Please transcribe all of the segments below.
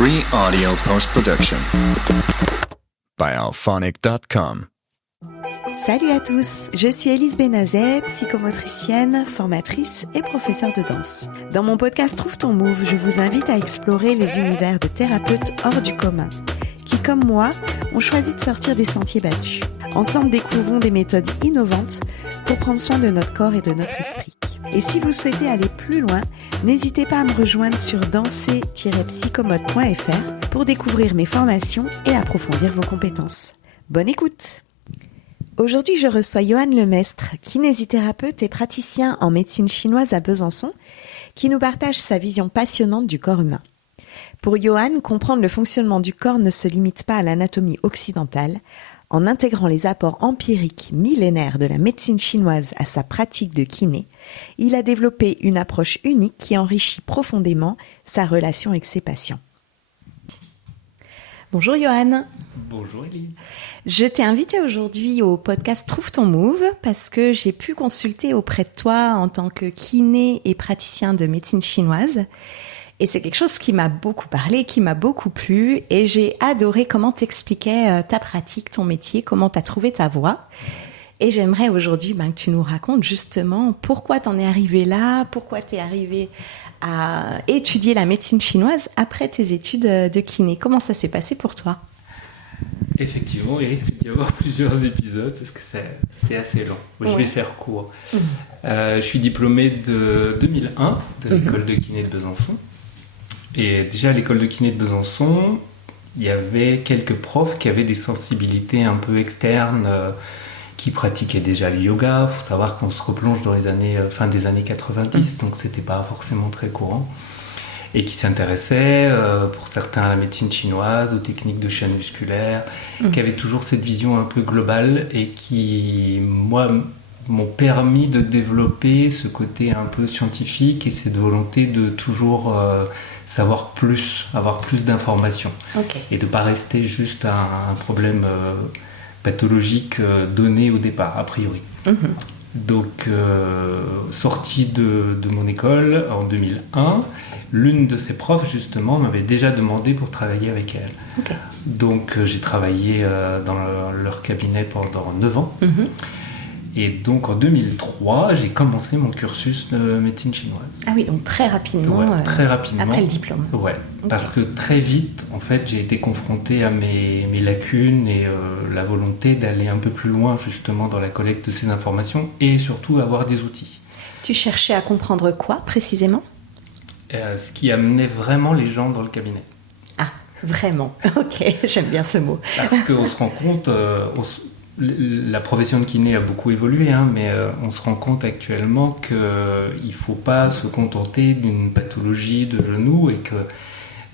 Free audio post-production by alphonic.com. Salut à tous, je suis Élise Benazet, psychomotricienne, formatrice et professeure de danse. Dans mon podcast Trouve ton Move, je vous invite à explorer les univers de thérapeutes hors du commun, qui, comme moi, ont choisi de sortir des sentiers battus. Ensemble, découvrons des méthodes innovantes pour prendre soin de notre corps et de notre esprit. Et si vous souhaitez aller plus loin, n'hésitez pas à me rejoindre sur danser-psychomote.fr pour découvrir mes formations et approfondir vos compétences. Bonne écoute! Aujourd'hui, je reçois Johan Lemestre, kinésithérapeute et praticien en médecine chinoise à Besançon, qui nous partage sa vision passionnante du corps humain. Pour Johan, comprendre le fonctionnement du corps ne se limite pas à l'anatomie occidentale. En intégrant les apports empiriques millénaires de la médecine chinoise à sa pratique de kiné, il a développé une approche unique qui enrichit profondément sa relation avec ses patients. Bonjour Johan. Bonjour Élise. Je t'ai invité aujourd'hui au podcast Trouve ton Move parce que j'ai pu consulter auprès de toi en tant que kiné et praticien de médecine chinoise. Et c'est quelque chose qui m'a beaucoup parlé, qui m'a beaucoup plu. Et j'ai adoré comment t'expliquais ta pratique, ton métier, comment t'as trouvé ta voie. Et j'aimerais aujourd'hui que tu nous racontes justement pourquoi t'en es arrivé là, pourquoi t'es arrivé à étudier la médecine chinoise après tes études de kiné. Comment ça s'est passé pour toi ? Effectivement, il risque d'y avoir plusieurs épisodes parce que c'est assez long. Je vais faire court. Je suis diplômé de 2001 de l'école de kiné de Besançon. Et déjà à l'école de kiné de Besançon, il y avait quelques profs qui avaient des sensibilités un peu externes, qui pratiquaient déjà le yoga. Il faut savoir qu'on se replonge dans les années, fin des années 90, donc c'était pas forcément très courant. Et qui s'intéressaient, pour certains, à la médecine chinoise, aux techniques de chaîne musculaire, qui avaient toujours cette vision un peu globale et qui, moi, m'ont permis de développer ce côté un peu scientifique et cette volonté de toujours savoir plus, avoir plus d'informations. Et de ne pas rester juste à un problème pathologique donné au départ, a priori. Donc, sorti de mon école en 2001, l'une de ses profs, justement, m'avait déjà demandé pour travailler avec elle. Donc, j'ai travaillé dans leur cabinet pendant 9 ans. Et donc, en 2003, j'ai commencé mon cursus de médecine chinoise. Ah oui, donc très rapidement, très rapidement. Après le diplôme. Parce que très vite, en fait, j'ai été confronté à mes lacunes et la volonté d'aller un peu plus loin, justement, dans la collecte de ces informations et surtout avoir des outils. Tu cherchais à comprendre quoi, précisément ? Ce qui amenait vraiment les gens dans le cabinet. Ah, vraiment ? Ok, j'aime bien ce mot. Parce qu'on se rend compte... la profession de kiné a beaucoup évolué, mais on se rend compte actuellement qu'il ne faut pas se contenter d'une pathologie de genou et que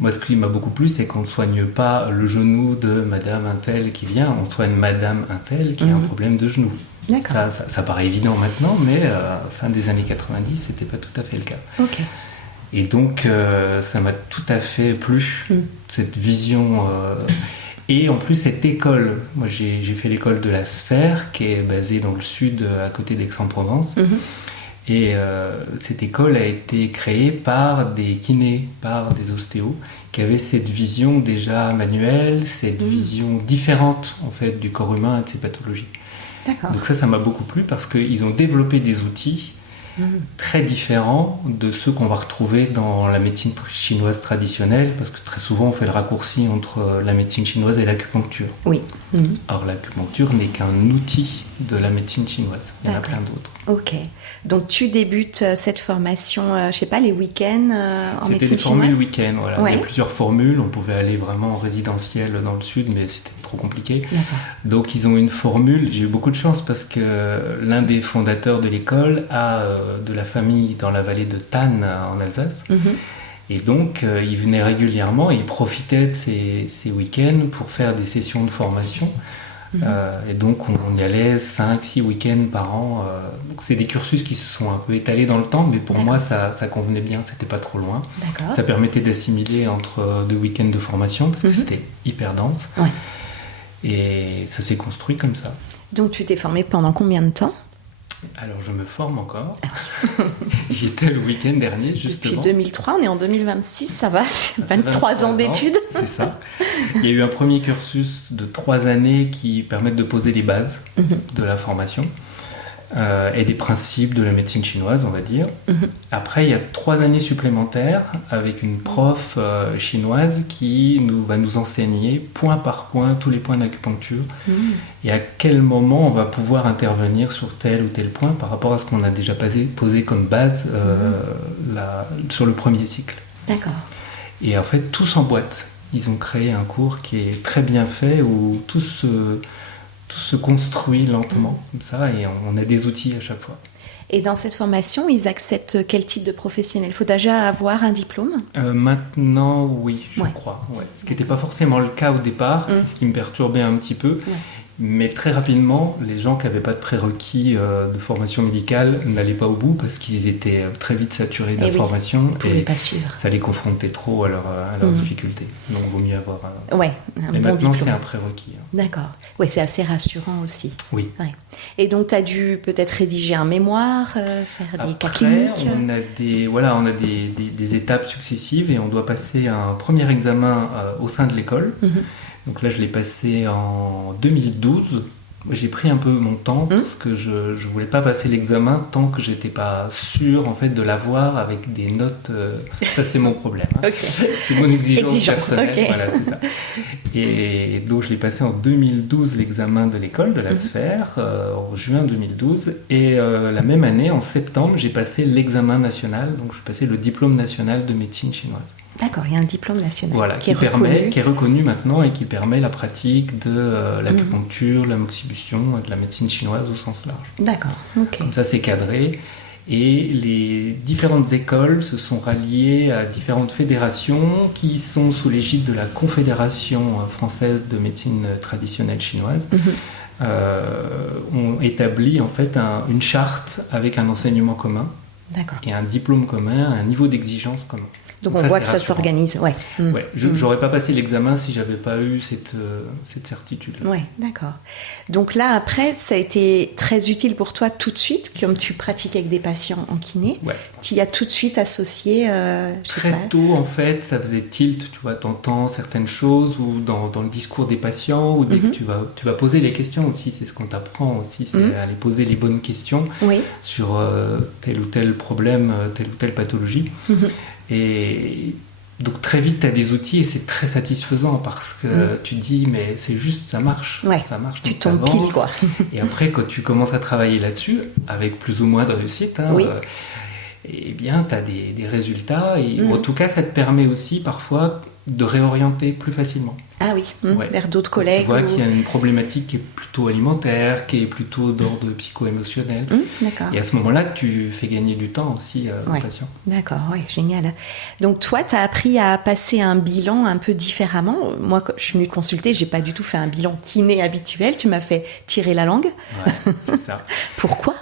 moi ce qui m'a beaucoup plu c'est qu'on ne soigne pas le genou de madame Untel qui vient, on soigne madame Untel qui a un problème de genou. Ça paraît évident maintenant, mais fin des années 90 c'était pas tout à fait le cas. Et donc ça m'a tout à fait plu, cette vision... Et en plus, cette école, moi j'ai fait l'école de la Sphère, qui est basée dans le sud, à côté d'Aix-en-Provence. Et cette école a été créée par des kinés, par des ostéos, qui avaient cette vision déjà manuelle, cette vision différente en fait, du corps humain et de ses pathologies. Donc ça m'a beaucoup plu parce qu'ils ont développé des outils très différents de ceux qu'on va retrouver dans la médecine chinoise traditionnelle, parce que très souvent on fait le raccourci entre la médecine chinoise et l'acupuncture. Or l'acupuncture n'est qu'un outil de la médecine chinoise, il y en a plein d'autres. Donc tu débutes cette formation, je sais pas, les week-ends en médecine chinoise ? C'était des formules week-end, Il y a plusieurs formules, on pouvait aller vraiment en résidentiel dans le sud, mais c'était trop compliqué. Donc ils ont une formule, j'ai eu beaucoup de chance parce que l'un des fondateurs de l'école a de la famille dans la vallée de Thann en Alsace. Et donc il venait régulièrement et il profitait de ces week-ends pour faire des sessions de formation. Et donc on y allait 5-6 week-ends par an. Donc c'est des cursus qui se sont un peu étalés dans le temps, mais pour moi ça convenait bien, c'était pas trop loin. Ça permettait d'assimiler entre 2 week-ends de formation parce que c'était hyper dense. Et ça s'est construit comme ça. Donc tu t'es formé pendant combien de temps ? Alors, je me forme encore. J'y étais le week-end dernier, justement. Depuis 2003, on est en 2026, ça va, c'est 23 ans d'études. C'est ça. Il y a eu un premier cursus de 3 années qui permettent de poser les bases de la formation et des principes de la médecine chinoise, on va dire. Après, il y a 3 années supplémentaires avec une prof chinoise qui va nous enseigner point par point tous les points d'acupuncture et à quel moment on va pouvoir intervenir sur tel ou tel point par rapport à ce qu'on a déjà posé comme base sur le premier cycle. D'accord. Et en fait, tout s'emboîte. Ils ont créé un cours qui est très bien fait où tout se construit lentement, comme ça, et on a des outils à chaque fois. Et dans cette formation, ils acceptent quel type de professionnel ? Il faut déjà avoir un diplôme ? Maintenant, oui, je crois. Ouais. Ce qui n'était pas forcément le cas au départ, c'est ce qui me perturbait un petit peu. Mais très rapidement, les gens qui n'avaient pas de prérequis de formation médicale n'allaient pas au bout parce qu'ils étaient très vite saturés d'informations et pas suivre. Ça les confrontait trop à leurs difficultés. Donc il vaut mieux avoir un bon maintenant, diplôme. C'est un prérequis. D'accord. Oui, c'est assez rassurant aussi. Oui. Ouais. Et donc, tu as dû peut-être rédiger un mémoire, faire des cas Après, cliniques. on a des étapes successives et on doit passer un premier examen au sein de l'école. Donc là, je l'ai passé en 2012. J'ai pris un peu mon temps parce que je ne voulais pas passer l'examen tant que j'étais pas sûr en fait de l'avoir avec des notes. Ça, c'est mon problème. Okay. C'est mon exigence personnelle. Okay. Voilà, c'est ça. Et donc, je l'ai passé en 2012 l'examen de l'école de la Sphère en juin 2012. Et la même année, en septembre, j'ai passé l'examen national. Donc, je passais le diplôme national de médecine chinoise. D'accord, il y a un diplôme national qui est reconnu maintenant et qui permet la pratique de l'acupuncture, la moxibution, de la médecine chinoise au sens large. D'accord, ok. Comme ça, c'est cadré. Et les différentes écoles se sont ralliées à différentes fédérations qui sont sous l'égide de la Confédération française de médecine traditionnelle chinoise. Ont établi en fait une charte avec un enseignement commun. D'accord. Et un diplôme commun, un niveau d'exigence commun. Donc on voit que ça s'organise. Ouais. J'aurais pas passé l'examen si j'avais pas eu cette certitude. Oui, d'accord. Donc là, après, ça a été très utile pour toi tout de suite, comme tu pratiques avec des patients en kiné. Ouais. Tu y as tout de suite associé. Très tôt, en fait, ça faisait tilt. Tu vois, t'entends certaines choses ou dans le discours des patients ou dès que tu vas poser les questions aussi. C'est ce qu'on t'apprend aussi, c'est aller poser les bonnes questions sur tel ou tel problème, telle ou telle pathologie. Et donc très vite tu as des outils et c'est très satisfaisant parce que tu dis mais c'est juste ça marche, ça marche, tu tombes pile quoi. Et après quand tu commences à travailler là-dessus avec plus ou moins de réussite eh bien tu as des résultats et en tout cas ça te permet aussi parfois de réorienter plus facilement. Ah oui, vers d'autres collègues. Tu vois qu'il y a une problématique qui est plutôt alimentaire, qui est plutôt d'ordre psycho-émotionnel. D'accord. Et à ce moment-là, tu fais gagner du temps aussi aux patients. D'accord, génial. Donc toi, tu as appris à passer un bilan un peu différemment. Moi, quand je suis venue te consulter, j'ai pas du tout fait un bilan kiné habituel. Tu m'as fait tirer la langue. Ouais, c'est ça. Pourquoi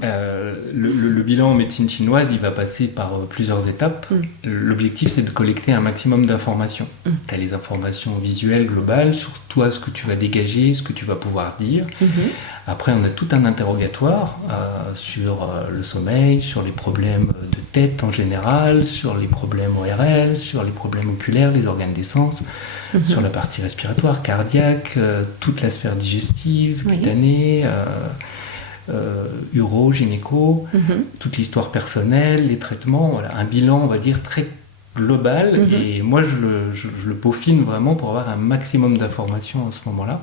le bilan en médecine chinoise, il va passer par plusieurs étapes. L'objectif, c'est de collecter un maximum d'informations. Tu as les informations visuelles globales sur toi, ce que tu vas dégager, ce que tu vas pouvoir dire. Après, on a tout un interrogatoire sur le sommeil, sur les problèmes de tête en général, sur les problèmes ORL, sur les problèmes oculaires, les organes des sens, sur la partie respiratoire, cardiaque, toute la sphère digestive, cutanée, uro, gynéco, toute l'histoire personnelle, les traitements, voilà, un bilan, on va dire, très global, et moi je le peaufine vraiment pour avoir un maximum d'informations à ce moment-là.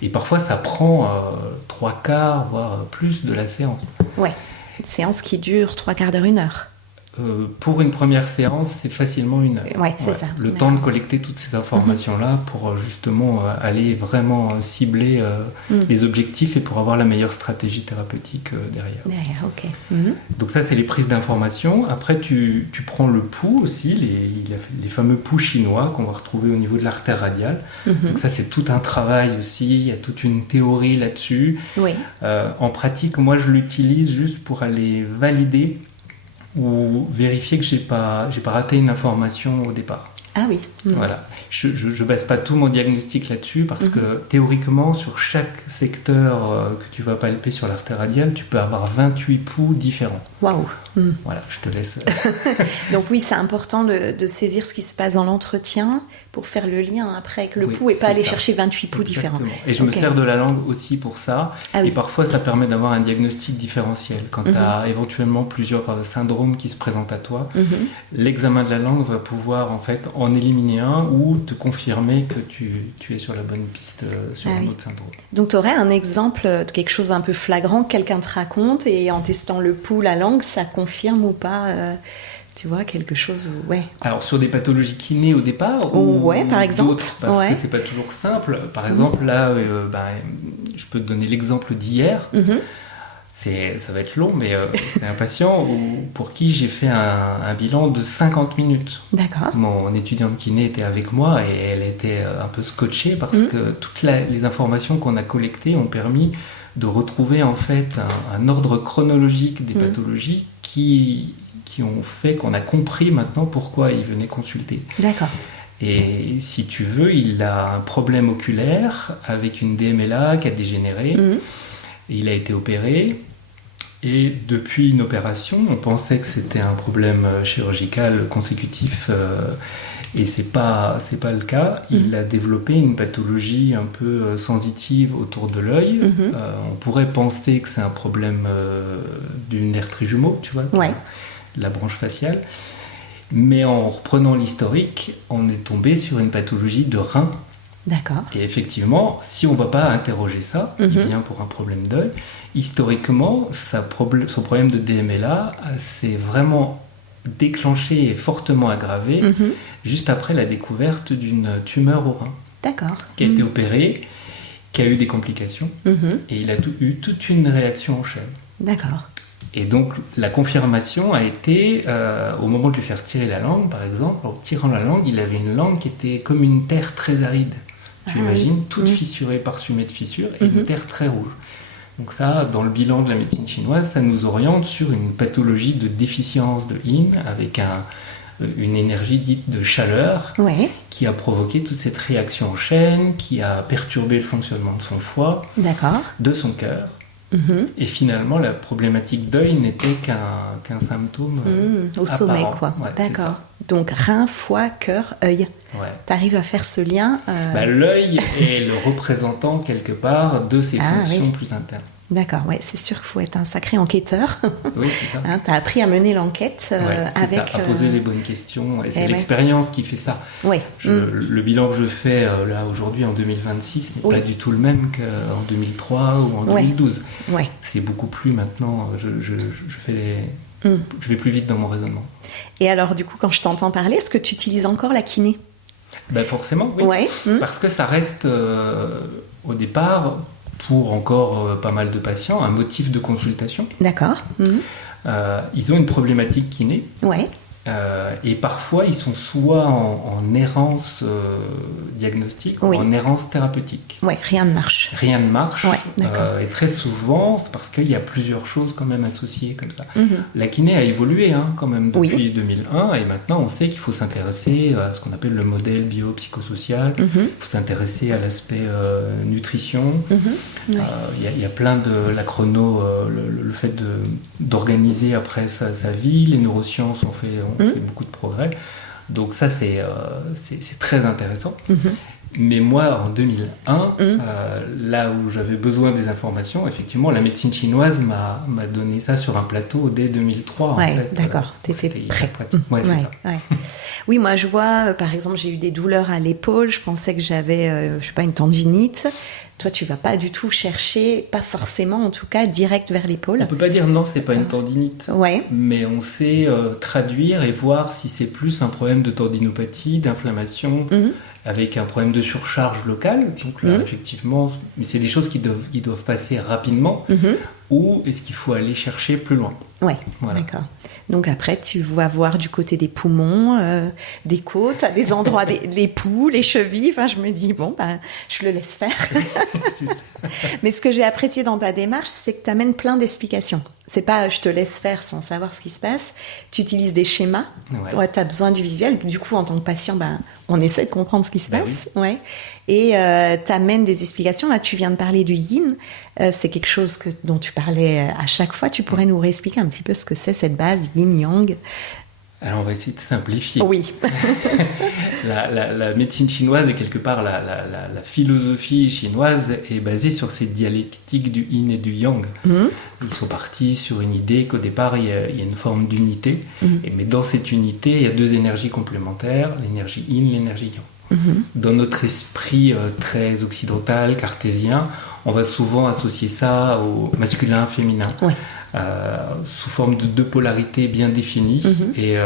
Et parfois ça prend 3/4, voire plus de la séance. Ouais, une séance qui dure 3/4 d'heure, 1 heure. Pour une première séance, c'est facilement 1 heure. Ouais, c'est ça. Le temps de collecter toutes ces informations-là pour justement aller vraiment cibler les objectifs et pour avoir la meilleure stratégie thérapeutique derrière. Derrière, ok. Donc ça, c'est les prises d'informations. Après, tu prends le pouls aussi, les fameux pouls chinois qu'on va retrouver au niveau de l'artère radiale. Donc ça, c'est tout un travail aussi. Il y a toute une théorie là-dessus. Oui. En pratique, moi, je l'utilise juste pour aller valider ou vérifier que j'ai pas raté une information au départ. Ah oui. Voilà. Je base pas tout mon diagnostic là-dessus parce que théoriquement, sur chaque secteur que tu vas palper sur l'artère radiale, tu peux avoir 28 pouls différents. Waouh. Voilà, je te laisse. Donc oui, c'est important de saisir ce qui se passe dans l'entretien pour faire le lien après avec le pouls et pas aller chercher 28 pouls différents. Et je me sers de la langue aussi pour ça. Et parfois, ça permet d'avoir un diagnostic différentiel. Quand tu as éventuellement plusieurs syndromes qui se présentent à toi, l'examen de la langue va pouvoir en fait en éliminer un ou te confirmer que tu es sur la bonne piste sur un autre syndrome. Donc tu aurais un exemple de quelque chose un peu flagrant que quelqu'un te raconte et en testant le pouls, la langue, ça confirme ou pas tu vois, quelque chose Alors sur des pathologies kiné au départ ou par exemple d'autres, parce que c'est pas toujours simple. Par exemple, là, je peux te donner l'exemple d'hier. Ça va être long, mais c'est un patient pour qui j'ai fait un bilan de 50 minutes. D'accord. Mon étudiante kiné était avec moi et elle était un peu scotchée parce que toutes les informations qu'on a collectées ont permis de retrouver en fait un ordre chronologique des pathologies qui ont fait qu'on a compris maintenant pourquoi il venait consulter. D'accord. Et si tu veux, il a un problème oculaire avec une DMLA qui a dégénéré. Il a été opéré. Et depuis une opération, on pensait que c'était un problème chirurgical consécutif et c'est pas le cas. Il a développé une pathologie un peu sensitive autour de l'œil. On pourrait penser que c'est un problème du nerf trijumeau, tu vois, la branche faciale. Mais en reprenant l'historique, on est tombé sur une pathologie de rein. D'accord. Et effectivement, si on ne va pas interroger ça, il vient pour un problème d'œil. Historiquement, son problème de DMLA s'est vraiment déclenché et fortement aggravé juste après la découverte d'une tumeur au rein. D'accord. Qui a été opérée, qui a eu des complications, et il a eu toute une réaction en chaîne. D'accord. Et donc, la confirmation a été, au moment de lui faire tirer la langue, par exemple, en tirant la langue, il avait une langue qui était comme une terre très aride. Tu imagines, toute fissurée, parsemée de fissures, et une terre très rouge. Donc ça, dans le bilan de la médecine chinoise, ça nous oriente sur une pathologie de déficience de yin, avec une énergie dite de chaleur, qui a provoqué toute cette réaction en chaîne, qui a perturbé le fonctionnement de son foie, de son cœur. Et finalement, la problématique d'œil n'était qu'un symptôme au sommet, quoi. Ouais, d'accord. Donc rein, foie, cœur, œil. Tu arrives à faire ce lien l'œil est le représentant quelque part de ces fonctions plus internes. D'accord, c'est sûr qu'il faut être un sacré enquêteur. Oui, c'est ça. Tu as appris à mener l'enquête avec... ça, à poser les bonnes questions. Et c'est l'expérience qui fait ça. Le bilan que je fais là aujourd'hui en 2026 n'est pas du tout le même qu'en 2003 ou en 2012. C'est beaucoup plus maintenant. Je vais plus vite dans mon raisonnement. Et alors, du coup, quand je t'entends parler, est-ce que tu utilises encore la kiné ? Forcément, oui. Parce que ça reste, au départ, pour encore pas mal de patients, un motif de consultation. D'accord. Ils ont une problématique kiné. Et parfois, ils sont soit en errance diagnostique ou en errance thérapeutique. Rien ne marche. Rien ne marche. Et très souvent, c'est parce qu'il y a plusieurs choses quand même associées comme ça. La kiné a évolué quand même depuis 2001 et maintenant on sait qu'il faut s'intéresser à ce qu'on appelle le modèle biopsychosocial. Il faut s'intéresser à l'aspect nutrition. Il y a plein de... La chrono, le fait d'organiser après sa vie, les neurosciences ont fait beaucoup de progrès. Donc ça, c'est très intéressant. Mais moi, en 2001, là où j'avais besoin des informations, effectivement, la médecine chinoise m'a donné ça sur un plateau dès 2003. En fait. D'accord. T'étais prêt. C'est ça. Oui, moi, je vois, par exemple, j'ai eu des douleurs à l'épaule. Je pensais que j'avais, une tendinite. Toi, tu vas pas du tout chercher, pas forcément en tout cas, direct vers l'épaule. On peut pas dire non, c'est pas une tendinite. Mais on sait traduire et voir si c'est plus un problème de tendinopathie, d'inflammation, avec un problème de surcharge locale. Donc là, effectivement, mais c'est des choses qui doivent passer rapidement. Ou est-ce qu'il faut aller chercher plus loin ? D'accord. Donc après, tu vas voir du côté des poumons, des côtes, à des endroits, les poux, les chevilles. Enfin, je me dis, je le laisse faire. C'est ça. Mais ce que j'ai apprécié dans ta démarche, c'est que tu amènes plein d'explications. C'est pas je te laisse faire sans savoir ce qui se passe. Tu utilises des schémas. Ouais, tu as besoin du visuel. Du coup, en tant que patient, on essaie de comprendre ce qui se passe. Oui. Ouais. Et tu amènes des explications. Là, tu viens de parler du yin. C'est quelque chose dont tu parlais à chaque fois. Tu pourrais nous réexpliquer un petit peu ce que c'est cette base yin-yang? Alors, on va essayer de simplifier. Oui. La médecine chinoise et quelque part la philosophie chinoise est basée sur cette dialectique du yin et du yang. Ils sont partis sur une idée qu'au départ, il y a une forme d'unité. Mais dans cette unité, il y a deux énergies complémentaires, l'énergie yin, l'énergie yang. Dans notre esprit très occidental, cartésien, on va souvent associer ça au masculin, féminin. Ouais. Sous forme de deux polarités bien définies et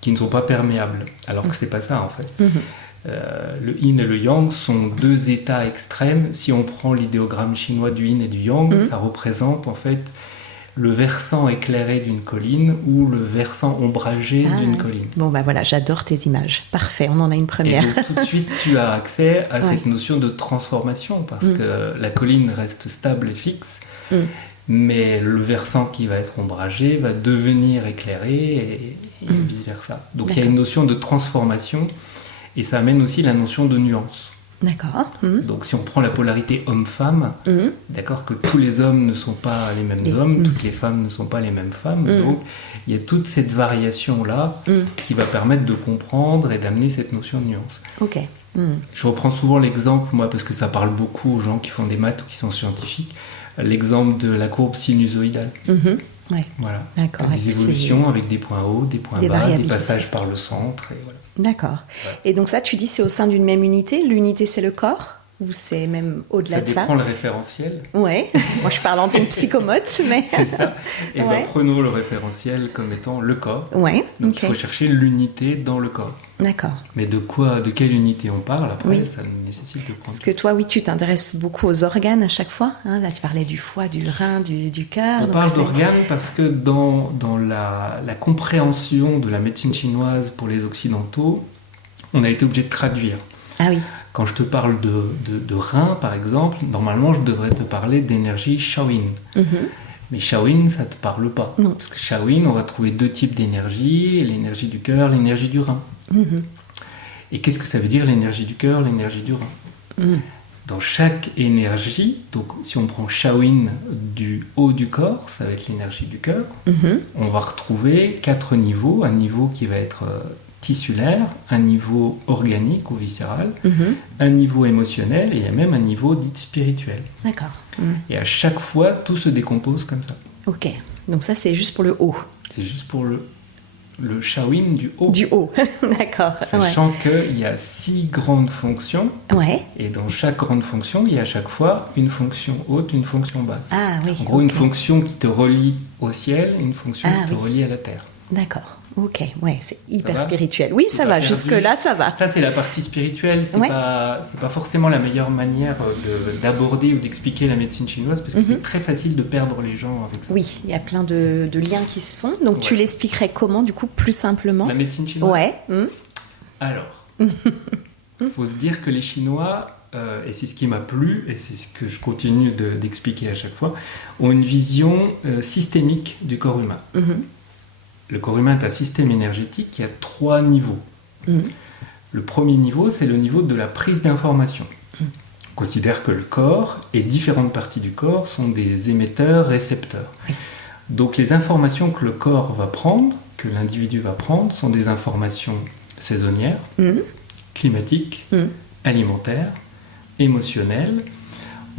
qui ne sont pas perméables, alors que c'est pas ça en fait. Le yin et le yang sont deux états extrêmes. Si on prend l'idéogramme chinois du yin et du yang, ça représente en fait le versant éclairé d'une colline ou le versant ombragé d'une colline. Bon voilà, j'adore tes images. Parfait, on en a une première. Et donc, tout de suite, tu as accès à cette notion de transformation parce que la colline reste stable et fixe. Mais le versant qui va être ombragé va devenir éclairé et vice-versa. Donc il y a une notion de transformation et ça amène aussi la notion de nuance. D'accord. Donc si on prend la polarité homme-femme, d'accord, que tous les hommes ne sont pas les mêmes hommes, toutes les femmes ne sont pas les mêmes femmes, donc il y a toute cette variation-là qui va permettre de comprendre et d'amener cette notion de nuance. Ok. Je reprends souvent l'exemple, moi, parce que ça parle beaucoup aux gens qui font des maths ou qui sont scientifiques, l'exemple de la courbe sinusoïdale. Ouais. Voilà. D'accord. Des évolutions avec des points hauts, des points bas, des passages par le centre. Et voilà. D'accord. Ouais. Et donc ça, tu dis, c'est au sein d'une même unité. L'unité, c'est le corps ou c'est même au-delà de ça? Ça dépend le référentiel. Ouais. Moi, je parle en tant que psychomote, mais... C'est ça. Et prenons le référentiel comme étant le corps. Ouais. Donc il faut chercher l'unité dans le corps. D'accord. Mais de quelle unité on parle après, ça nécessite de prendre... Parce que toi, tu t'intéresses beaucoup aux organes à chaque fois. Là, tu parlais du foie, du rein, du cœur. On parle d'organes parce que dans la compréhension de la médecine chinoise pour les Occidentaux, on a été obligé de traduire. Ah oui. Quand je te parle de rein, par exemple, normalement, je devrais te parler d'énergie Shaoyin. Mais Shaoyin, ça ne te parle pas. Non. Parce que Shaoyin, on va trouver deux types d'énergie, l'énergie du cœur, l'énergie du rein. Et qu'est-ce que ça veut dire l'énergie du cœur, l'énergie du rein? Dans chaque énergie, donc si on prend Shaoyin du haut du corps, ça va être l'énergie du cœur, on va retrouver 4 niveaux. Un niveau qui va être tissulaire, un niveau organique ou viscéral, un niveau émotionnel et il y a même un niveau dit spirituel. D'accord. Et à chaque fois, tout se décompose comme ça. Ok, donc ça c'est juste pour le haut. C'est juste pour le Shaoyin du haut. Du haut, d'accord. Sachant qu'il y a 6 grandes fonctions. Ouais. Et dans chaque grande fonction, il y a à chaque fois une fonction haute, une fonction basse. Ah oui. En gros, une fonction qui te relie au ciel et une fonction qui te relie à la terre. D'accord. Ok, ouais, c'est hyper spirituel. Oui, ça va, jusque-là, ça va. Ça, c'est la partie spirituelle. C'est pas forcément la meilleure manière d'aborder ou d'expliquer la médecine chinoise parce que c'est très facile de perdre les gens avec ça. Oui, il y a plein de liens qui se font. Donc, tu l'expliquerais comment, du coup, plus simplement? La médecine chinoise? Ouais. Alors, il faut se dire que les Chinois, et c'est ce qui m'a plu, et c'est ce que je continue d'expliquer à chaque fois, ont une vision systémique du corps humain. Le corps humain est un système énergétique qui a 3 niveaux. Le premier niveau, c'est le niveau de la prise d'information. On considère que le corps et différentes parties du corps sont des émetteurs-récepteurs. Donc les informations que le corps va prendre, que l'individu va prendre, sont des informations saisonnières, climatiques, alimentaires, émotionnelles.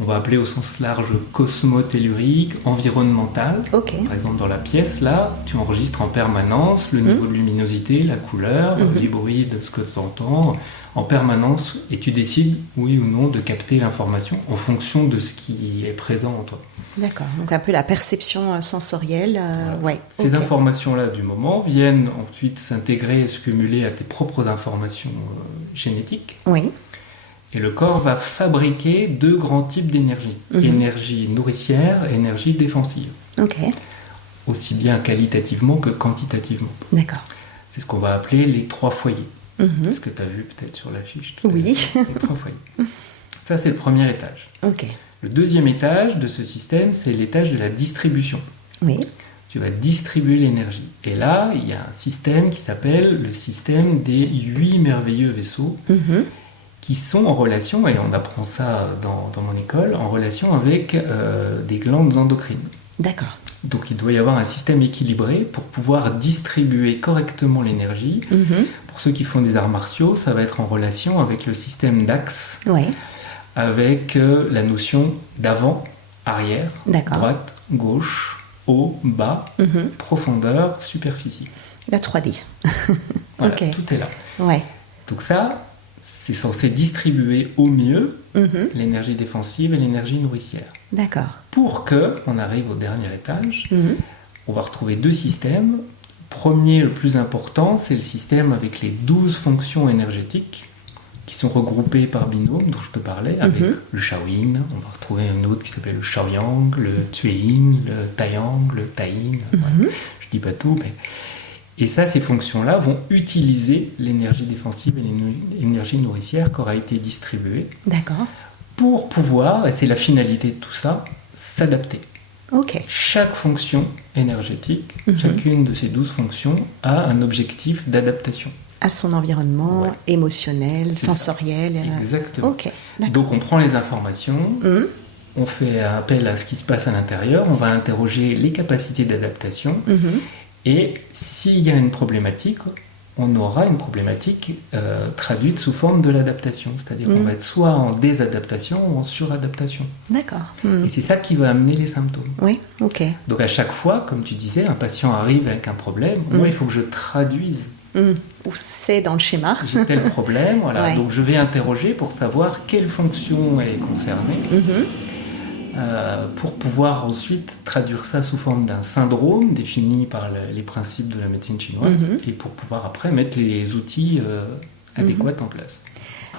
On va appeler au sens large cosmotellurique, environnemental. Par exemple, dans la pièce, là, tu enregistres en permanence le niveau de luminosité, la couleur, les bruits de ce que tu entends, en permanence, et tu décides, oui ou non, de capter l'information en fonction de ce qui est présent en toi. D'accord, donc un peu la perception sensorielle. Ces informations-là du moment viennent ensuite s'intégrer et se cumuler à tes propres informations génétiques. Oui. Et le corps va fabriquer 2 grands types d'énergie. Énergie nourricière et énergie défensive. Aussi bien qualitativement que quantitativement. D'accord. C'est ce qu'on va appeler les 3 foyers. Ce que tu as vu peut-être sur l'affiche. Les 3 foyers. Ça, c'est le premier étage. Le deuxième étage de ce système, c'est l'étage de la distribution. Oui. Tu vas distribuer l'énergie. Et là, il y a un système qui s'appelle le système des 8 merveilleux vaisseaux qui sont en relation, et on apprend ça dans mon école, en relation avec des glandes endocrines. D'accord. Donc il doit y avoir un système équilibré pour pouvoir distribuer correctement l'énergie. Pour ceux qui font des arts martiaux, ça va être en relation avec le système d'axe, avec la notion d'avant, arrière, droite, gauche, haut, bas, profondeur, superficie. La 3D. Voilà, tout est là. Ouais. Donc ça, c'est censé distribuer au mieux l'énergie défensive et l'énergie nourricière. D'accord. Pour qu'on arrive au dernier étage, on va retrouver 2 systèmes. Premier, le plus important, c'est le système avec les 12 fonctions énergétiques qui sont regroupées par binôme, dont je te parlais, avec le Shaoyin. On va retrouver un autre qui s'appelle le Shaoyang, le Tueyin, le Taiyang, le Taiyin. Voilà. Je dis pas tout, mais... Et ça, ces fonctions-là vont utiliser l'énergie défensive et l'énergie nourricière qui aura été distribuée. D'accord. Pour pouvoir, et c'est la finalité de tout ça, s'adapter. Ok. Chaque fonction énergétique, chacune de ces 12 fonctions a un objectif d'adaptation. À son environnement émotionnel, sensoriel. Exactement. Ok. Donc on prend les informations, on fait appel à ce qui se passe à l'intérieur, on va interroger les capacités d'adaptation, et s'il y a une problématique, on aura une problématique traduite sous forme de l'adaptation. C'est-à-dire qu'on va être soit en désadaptation ou en suradaptation. D'accord. Et c'est ça qui va amener les symptômes. Oui, ok. Donc à chaque fois, comme tu disais, un patient arrive avec un problème, moi il faut que je traduise. Où c'est dans le schéma. J'ai tel problème, voilà. Donc je vais interroger pour savoir quelle fonction est concernée. Pour pouvoir ensuite traduire ça sous forme d'un syndrome défini par les principes de la médecine chinoise et pour pouvoir après mettre les outils adéquats en place.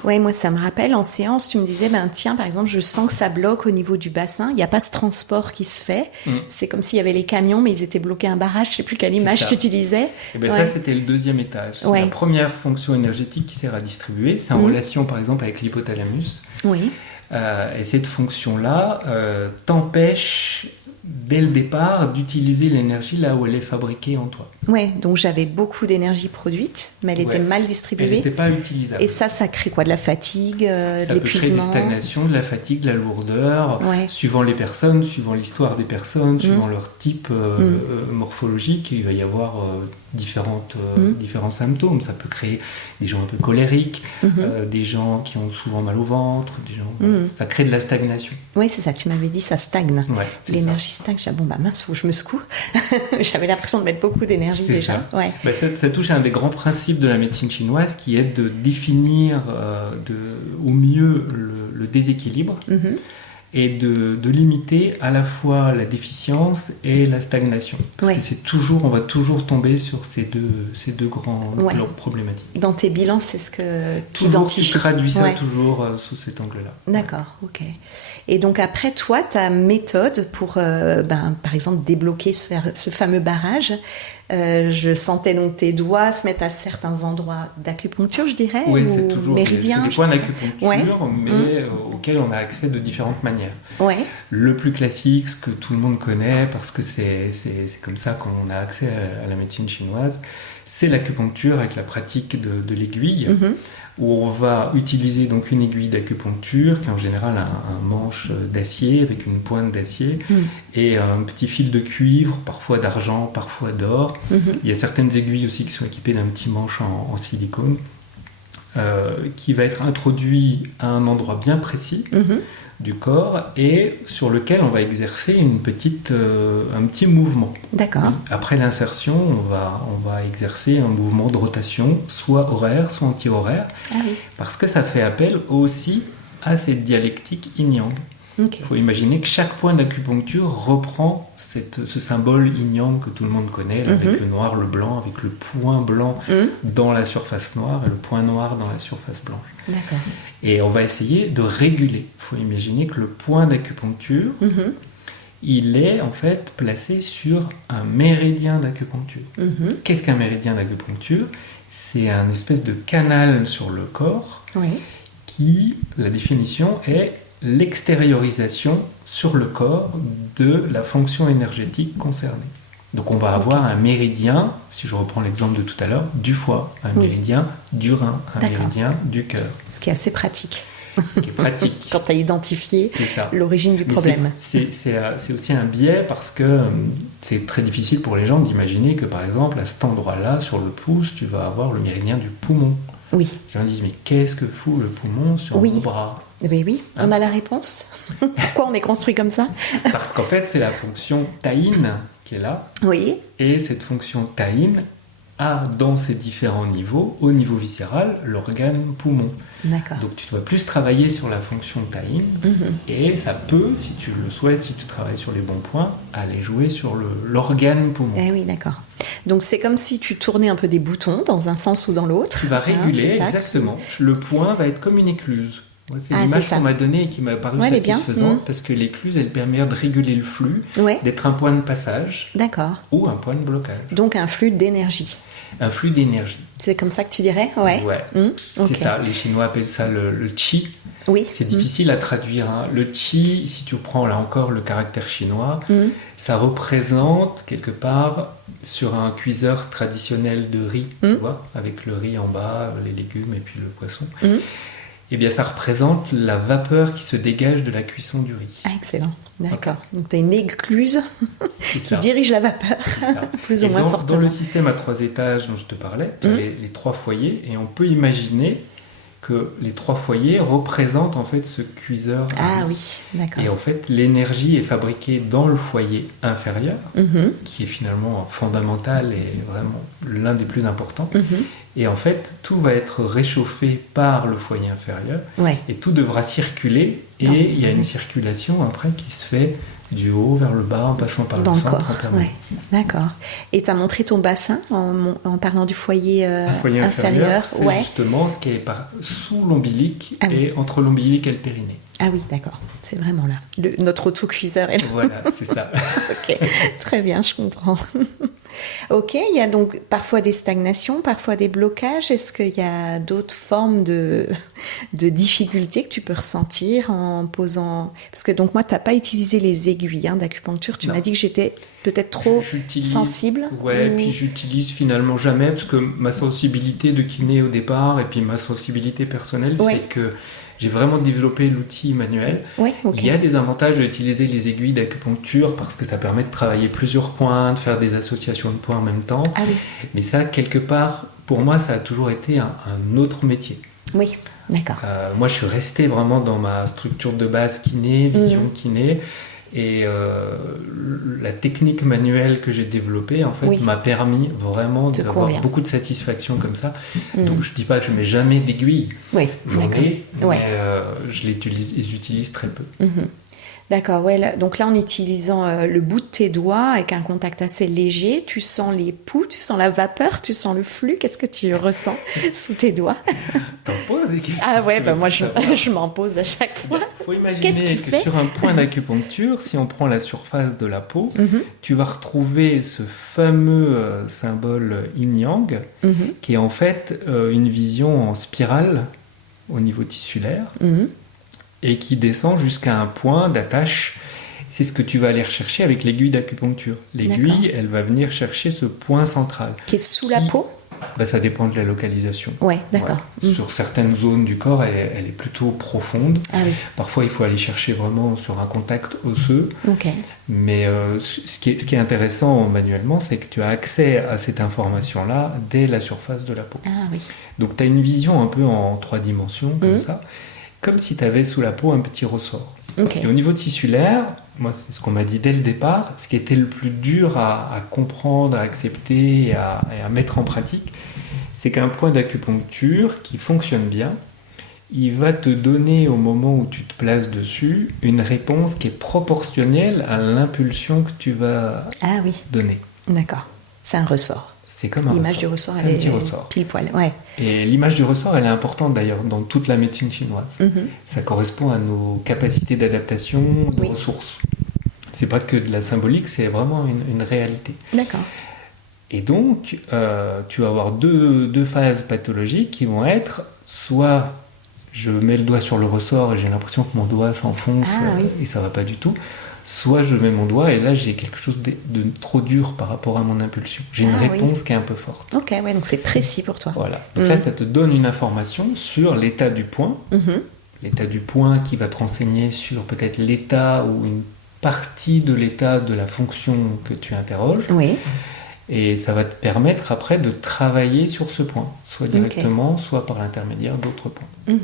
Ouais, moi ça me rappelle en séance, tu me disais, tiens, par exemple, je sens que ça bloque au niveau du bassin, il n'y a pas ce transport qui se fait, c'est comme s'il y avait les camions, mais ils étaient bloqués à un barrage, je ne sais plus quelle image tu utilisais. Et ça, c'était le 2e étage. C'est la première fonction énergétique qui sert à distribuer, c'est en relation par exemple avec l'hypothalamus. Oui. Et cette fonction-là t'empêche, dès le départ, d'utiliser l'énergie là où elle est fabriquée en toi. Ouais, donc j'avais beaucoup d'énergie produite, mais elle était mal distribuée. Elle n'était pas utilisable. Et ça crée quoi? De la fatigue, de l'épuisement? Ça peut créer des stagnations, de la fatigue, de la lourdeur, suivant les personnes, suivant l'histoire des personnes, suivant leur type morphologique, il va y avoir différents symptômes. Ça peut créer des gens un peu colériques, des gens qui ont souvent mal au ventre, des gens... Ça crée de la stagnation. Oui, c'est ça, tu m'avais dit, ça stagne. Ouais, l'énergie stagne, je dis, mince, faut que je me secoue. J'avais l'impression de mettre beaucoup d'énergie déjà. Ça. Ouais. Ça touche à un des grands principes de la médecine chinoise qui est de définir au mieux le déséquilibre et de limiter à la fois la déficience et la stagnation. Parce que c'est toujours, on va toujours tomber sur ces deux grandes problématiques. Dans tes bilans, c'est ce que tu identifies. Tu traduis ça toujours sous cet angle-là. D'accord, ok. Et donc après, toi, ta méthode pour, par exemple, débloquer ce fameux barrage, je sentais donc tes doigts se mettre à certains endroits d'acupuncture, je dirais, oui, c'est toujours méridiens. C'est des points d'acupuncture, mais auxquels on a accès de différentes manières. Ouais. Le plus classique, ce que tout le monde connaît, parce que c'est comme ça qu'on a accès à la médecine chinoise, c'est l'acupuncture avec la pratique de l'aiguille, où on va utiliser donc une aiguille d'acupuncture qui est en général un manche d'acier avec une pointe d'acier et un petit fil de cuivre, parfois d'argent, parfois d'or. Il y a certaines aiguilles aussi qui sont équipées d'un petit manche en silicone qui va être introduit à un endroit bien précis du corps et sur lequel on va exercer un petit mouvement. D'accord. Après l'insertion, on va exercer un mouvement de rotation, soit horaire, soit anti-horaire, parce que ça fait appel aussi à cette dialectique yin-yang. Okay. Il faut imaginer que chaque point d'acupuncture reprend ce symbole yin-yang que tout le monde connaît, là, avec le noir, le blanc, avec le point blanc dans la surface noire et le point noir dans la surface blanche. D'accord. Et on va essayer de réguler. Il faut imaginer que le point d'acupuncture, il est en fait placé sur un méridien d'acupuncture. Qu'est-ce qu'un méridien d'acupuncture? C'est un espèce de canal sur le corps qui, la définition est l'extériorisation sur le corps de la fonction énergétique concernée. Donc on va avoir un méridien, si je reprends l'exemple de tout à l'heure, du foie, un méridien du rein, un méridien du cœur. Ce qui est assez pratique. Ce qui est pratique. Quand tu as identifié l'origine du problème. C'est aussi un biais parce que c'est très difficile pour les gens d'imaginer que par exemple à cet endroit-là, sur le pouce, tu vas avoir le méridien du poumon. Oui. Les gens disent mais qu'est-ce que fout le poumon sur mon bras ? Oui, on a la réponse. Pourquoi on est construit comme ça ? Parce qu'en fait c'est la fonction taïne qui est là. Oui. Et cette fonction taïne a dans ses différents niveaux, au niveau viscéral, l'organe poumon. D'accord. Donc tu dois plus travailler sur la fonction taïne et ça peut, si tu le souhaites, si tu travailles sur les bons points, aller jouer sur l'organe poumon. Eh oui, d'accord. Donc c'est comme si tu tournais un peu des boutons dans un sens ou dans l'autre. Tu vas réguler, exactement. Le point va être comme une écluse. Moi, c'est l'image qu'on m'a donnée et qui m'a paru satisfaisante parce que l'écluse, elle permet de réguler le flux, d'être un point de passage ou un point de blocage. Donc un flux d'énergie. Un flux d'énergie. C'est comme ça que tu dirais ? Ouais. C'est ça. Les Chinois appellent ça le qi. Oui. C'est difficile à traduire. Hein. Le qi, si tu prends là encore le caractère chinois, ça représente quelque part sur un cuiseur traditionnel de riz, tu vois, avec le riz en bas, les légumes et puis le poisson. Eh bien, ça représente la vapeur qui se dégage de la cuisson du riz. Ah, excellent. D'accord. Donc, tu as une écluse qui dirige la vapeur, plus ou moins fortement. Dans le système à 3 étages dont je te parlais, tu as les 3 foyers, et on peut imaginer que les 3 foyers représentent en fait ce cuiseur. Ah oui, d'accord. Et en fait, l'énergie est fabriquée dans le foyer inférieur, qui est finalement fondamental et vraiment l'un des plus importants. Et en fait, tout va être réchauffé par le foyer inférieur et tout devra circuler. Et il y a une circulation après qui se fait du haut vers le bas en passant par dans le centre. Corps. D'accord. Et tu as montré ton bassin en parlant du foyer inférieur. C'est justement ce qui est sous l'ombilic et entre l'ombilic et le périnée. Ah oui, d'accord. C'est vraiment là. Notre autocuiseur est là. Voilà, c'est ça. Ok, très bien, je comprends. Ok, il y a donc parfois des stagnations, parfois des blocages. Est-ce qu'il y a d'autres formes de difficultés que tu peux ressentir en posant... Parce que donc moi, tu n'as pas utilisé les aiguilles d'acupuncture. Tu m'as dit que j'étais peut-être trop sensible. Ouais, puis j'utilise finalement jamais, parce que ma sensibilité de kiné au départ, et puis ma sensibilité personnelle fait que j'ai vraiment développé l'outil manuel. Il y a des avantages d'utiliser les aiguilles d'acupuncture parce que ça permet de travailler plusieurs points, de faire des associations de points en même temps. Mais ça, quelque part, pour moi, ça a toujours été un autre métier. Oui, d'accord. Moi, je suis resté vraiment dans ma structure de base kiné, vision kiné. Et la technique manuelle que j'ai développée, en fait, m'a permis vraiment d'avoir beaucoup de satisfaction comme ça. Donc, je ne dis pas que je ne mets jamais d'aiguille. J'en ai, mais je les utilise très peu. D'accord, donc là en utilisant le bout de tes doigts avec un contact assez léger, tu sens les poux, tu sens la vapeur, tu sens le flux, qu'est-ce que tu ressens sous tes doigts? T'en poses des questions? Ah ouais, moi je m'en pose à chaque fois. Il faut imaginer que sur un point d'acupuncture, si on prend la surface de la peau, tu vas retrouver ce fameux symbole yin-yang, qui est en fait une vision en spirale au niveau tissulaire. Et qui descend jusqu'à un point d'attache. C'est ce que tu vas aller rechercher avec l'aiguille d'acupuncture. L'aiguille, elle va venir chercher ce point central. Qui est sous la peau ? Ça dépend de la localisation. Ouais, d'accord. Sur certaines zones du corps, elle est plutôt profonde. Parfois, il faut aller chercher vraiment sur un contact osseux. Mais ce qui est intéressant manuellement, c'est que tu as accès à cette information-là dès la surface de la peau. Donc, tu as une vision un peu en 3 dimensions, comme ça. Comme si tu avais sous la peau un petit ressort. Et au niveau tissulaire, moi c'est ce qu'on m'a dit dès le départ, ce qui était le plus dur à comprendre, à accepter et à mettre en pratique, c'est qu'un point d'acupuncture qui fonctionne bien, il va te donner au moment où tu te places dessus une réponse qui est proportionnelle à l'impulsion que tu vas donner. D'accord, c'est un ressort. C'est comme l'image du ressort, elle est pile poil. Et l'image du ressort, elle est importante d'ailleurs dans toute la médecine chinoise. Ça correspond à nos capacités d'adaptation, nos ressources. C'est pas que de la symbolique, c'est vraiment une réalité. D'accord. Et donc, tu vas avoir deux phases pathologiques qui vont être soit je mets le doigt sur le ressort et j'ai l'impression que mon doigt s'enfonce et ça va pas du tout. Soit je mets mon doigt et là j'ai quelque chose de trop dur par rapport à mon impulsion. J'ai une réponse qui est un peu forte. Ok, ouais, donc c'est précis pour toi. Voilà. Donc là, ça te donne une information sur l'état du point. L'état du point qui va te renseigner sur peut-être l'état ou une partie de l'état de la fonction que tu interroges. Oui. Et ça va te permettre après de travailler sur ce point, soit directement, soit par l'intermédiaire d'autres points.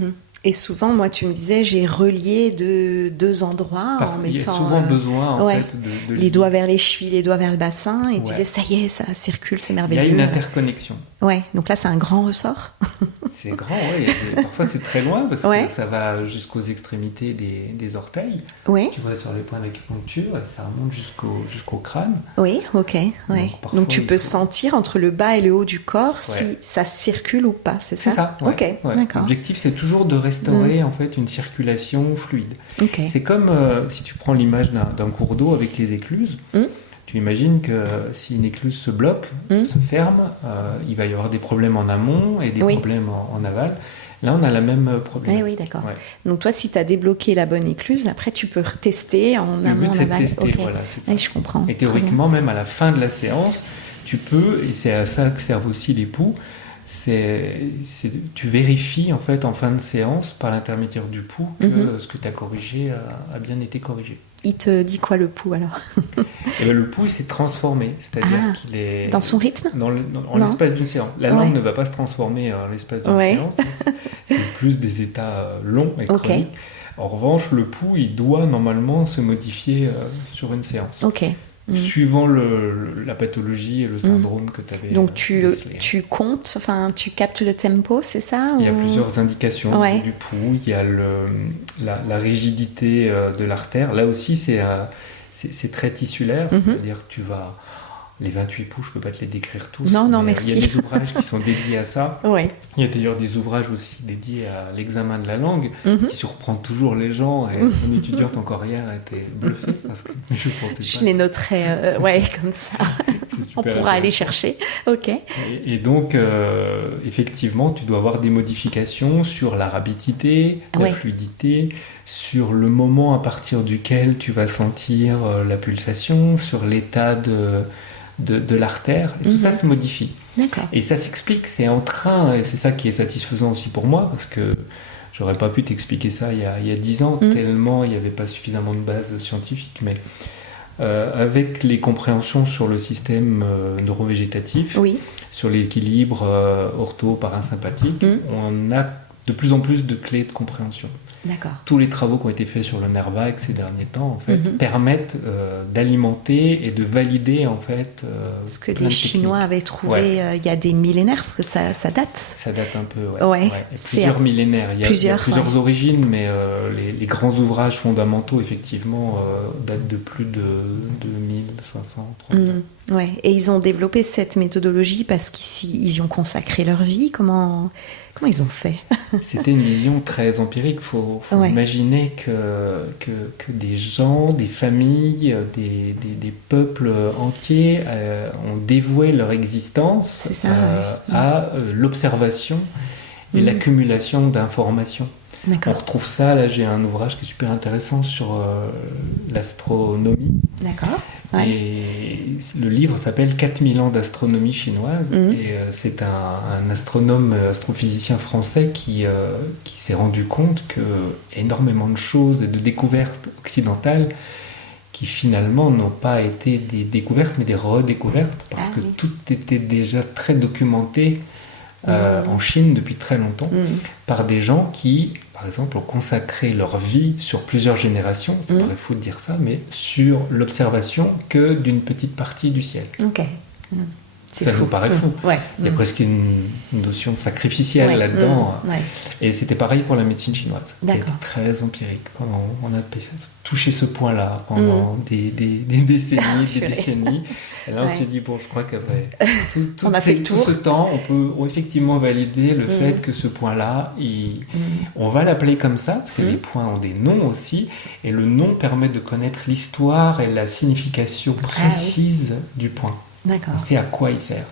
Et souvent, moi, tu me disais, j'ai relié deux endroits en mettant... Il y a souvent besoin, en fait, de les doigts vers les chevilles, les doigts vers le bassin, et tu disais, ça y est, ça circule, c'est merveilleux. Il y a une interconnexion. Ouais, donc là, c'est un grand ressort. C'est grand, oui. Parfois, c'est très loin, parce que ça va jusqu'aux extrémités des orteils. Oui. Tu vois sur les points d'acupuncture, et ça remonte jusqu'au crâne. Oui, ok. Ouais. Donc tu peux sentir entre le bas et le haut du corps si ça circule ou pas, c'est ça? C'est ça, Ok, d'accord. L'objectif, c'est toujours de restaurer en fait une circulation fluide. C'est comme si tu prends l'image d'un cours d'eau avec les écluses. Tu imagines que si une écluse se bloque, se ferme, il va y avoir des problèmes en amont et des problèmes en aval. Là, on a la même problème. Oui, d'accord. Donc toi, si tu as débloqué la bonne écluse, après tu peux retester en amont, en aval. Le but, c'est de tester, voilà, c'est ça. Je comprends. Et théoriquement, même à la fin de la séance, tu peux, et c'est à ça que servent aussi les poux, tu vérifies en fait en fin de séance par l'intermédiaire du pouls que ce que tu as corrigé a bien été corrigé. Il te dit quoi le pouls alors? Et bien, le pouls il s'est transformé, c'est-à-dire qu'il est dans son rythme, en l'espace d'une séance. La langue ne va pas se transformer en l'espace d'une séance, c'est plus des états longs et chroniques. En revanche, le pouls il doit normalement se modifier sur une séance. Suivant la pathologie et le syndrome que tu avais. Donc tu comptes, enfin tu captes le tempo, c'est ça? Il y a plusieurs indications du pouls. Il y a la rigidité de l'artère. Là aussi, c'est très tissulaire, c'est-à-dire que tu vas... Les 28 pouls, je ne peux pas te les décrire tous. Non, merci. Il y a des ouvrages qui sont dédiés à ça. Il y a d'ailleurs des ouvrages aussi dédiés à l'examen de la langue, ce qui surprend toujours les gens. Et mon étudiante encore hier a été bluffée parce que je pensais pas. Je les noterai, comme ça. On pourra aller chercher. Ok. Et donc, effectivement, tu dois avoir des modifications sur la rapidité, la fluidité, sur le moment à partir duquel tu vas sentir la pulsation, sur l'état de l'artère, et tout ça se modifie. D'accord. Et ça s'explique, c'est en train, et c'est ça qui est satisfaisant aussi pour moi, parce que j'aurais pas pu t'expliquer ça il y a 10 ans, tellement il n'y avait pas suffisamment de base scientifique, mais avec les compréhensions sur le système neurovégétatif, sur l'équilibre ortho-parasympathique, on a de plus en plus de clés de compréhension. D'accord. Tous les travaux qui ont été faits sur le nerf vague ces derniers temps, en fait, permettent d'alimenter et de valider, en fait, ce que les Chinois avaient trouvé il y a des millénaires, parce que ça date. Ça date un peu, Plusieurs millénaires. Il y a plusieurs origines, mais les grands ouvrages fondamentaux, effectivement, datent de plus de 2500, 3000. Et ils ont développé cette méthodologie parce qu'ils y ont consacré leur vie. Comment ils ont fait? C'était une vision très empirique. Il faut imaginer que des gens, des familles, des peuples entiers ont dévoué leur existence à l'observation et l'accumulation d'informations. On retrouve ça, là j'ai un ouvrage qui est super intéressant sur l'astronomie. D'accord. Et le livre s'appelle 4000 ans d'astronomie chinoise et c'est un astronome, astrophysicien français qui s'est rendu compte que énormément de choses et de découvertes occidentales qui finalement n'ont pas été des découvertes mais des redécouvertes parce que tout était déjà très documenté en Chine depuis très longtemps par des gens qui, par exemple, ont consacré leur vie sur plusieurs générations, ça paraît fou de dire ça, mais sur l'observation que d'une petite partie du ciel. Ça nous paraît fou. Il y a presque une notion sacrificielle là-dedans. Et c'était pareil pour la médecine chinoise. C'était très empirique. On a touché ce point-là pendant des décennies, des décennies. Et là, on s'est dit, je crois qu'après tout ce temps, on peut effectivement valider le fait que ce point-là, on va l'appeler comme ça, parce que les points ont des noms aussi, et le nom permet de connaître l'histoire et la signification précise du point. C'est à quoi il sert.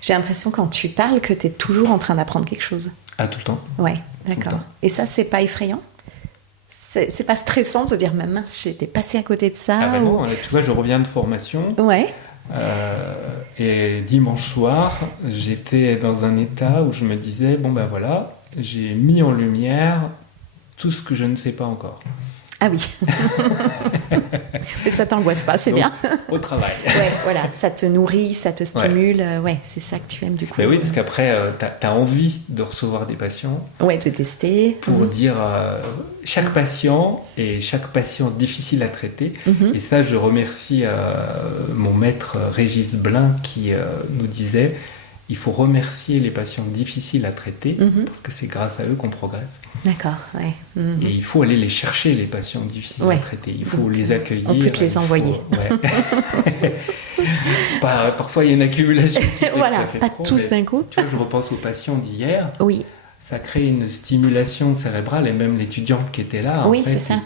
J'ai l'impression quand tu parles que tu es toujours en train d'apprendre quelque chose. Ah, tout le temps. Ouais, le d'accord. temps. Et ça, c'est pas effrayant? C'est pas stressant de se dire, mince, j'étais passée à côté de ça? Ah ben non, tu vois, je reviens de formation. Ouais. Et dimanche soir, j'étais dans un état où je me disais, bon ben voilà, j'ai mis en lumière tout ce que je ne sais pas encore. Ah oui. Mais ça t'angoisse pas, c'est Donc, bien. Au travail. Ouais, voilà, ça te nourrit, ça te stimule. Ouais, c'est ça que tu aimes du coup. Ben oui, parce qu'après, t'as envie de recevoir des patients. Ouais, de tester. Pour dire chaque patient et chaque patient difficile à traiter. Et ça, je remercie mon maître Régis Blin qui nous disait il faut remercier les patients difficiles à traiter parce que c'est grâce à eux qu'on progresse. D'accord, ouais. Et il faut aller les chercher, les patients difficiles à traiter. Il faut donc, les accueillir. On peut te les envoyer. Ouais. Parfois, il y a une accumulation. Voilà, ça fait pas trop, tous d'un coup. Tu vois, je repense aux patients d'hier. Oui. Ça crée une stimulation cérébrale et même l'étudiante qui était là oui, c'est ça.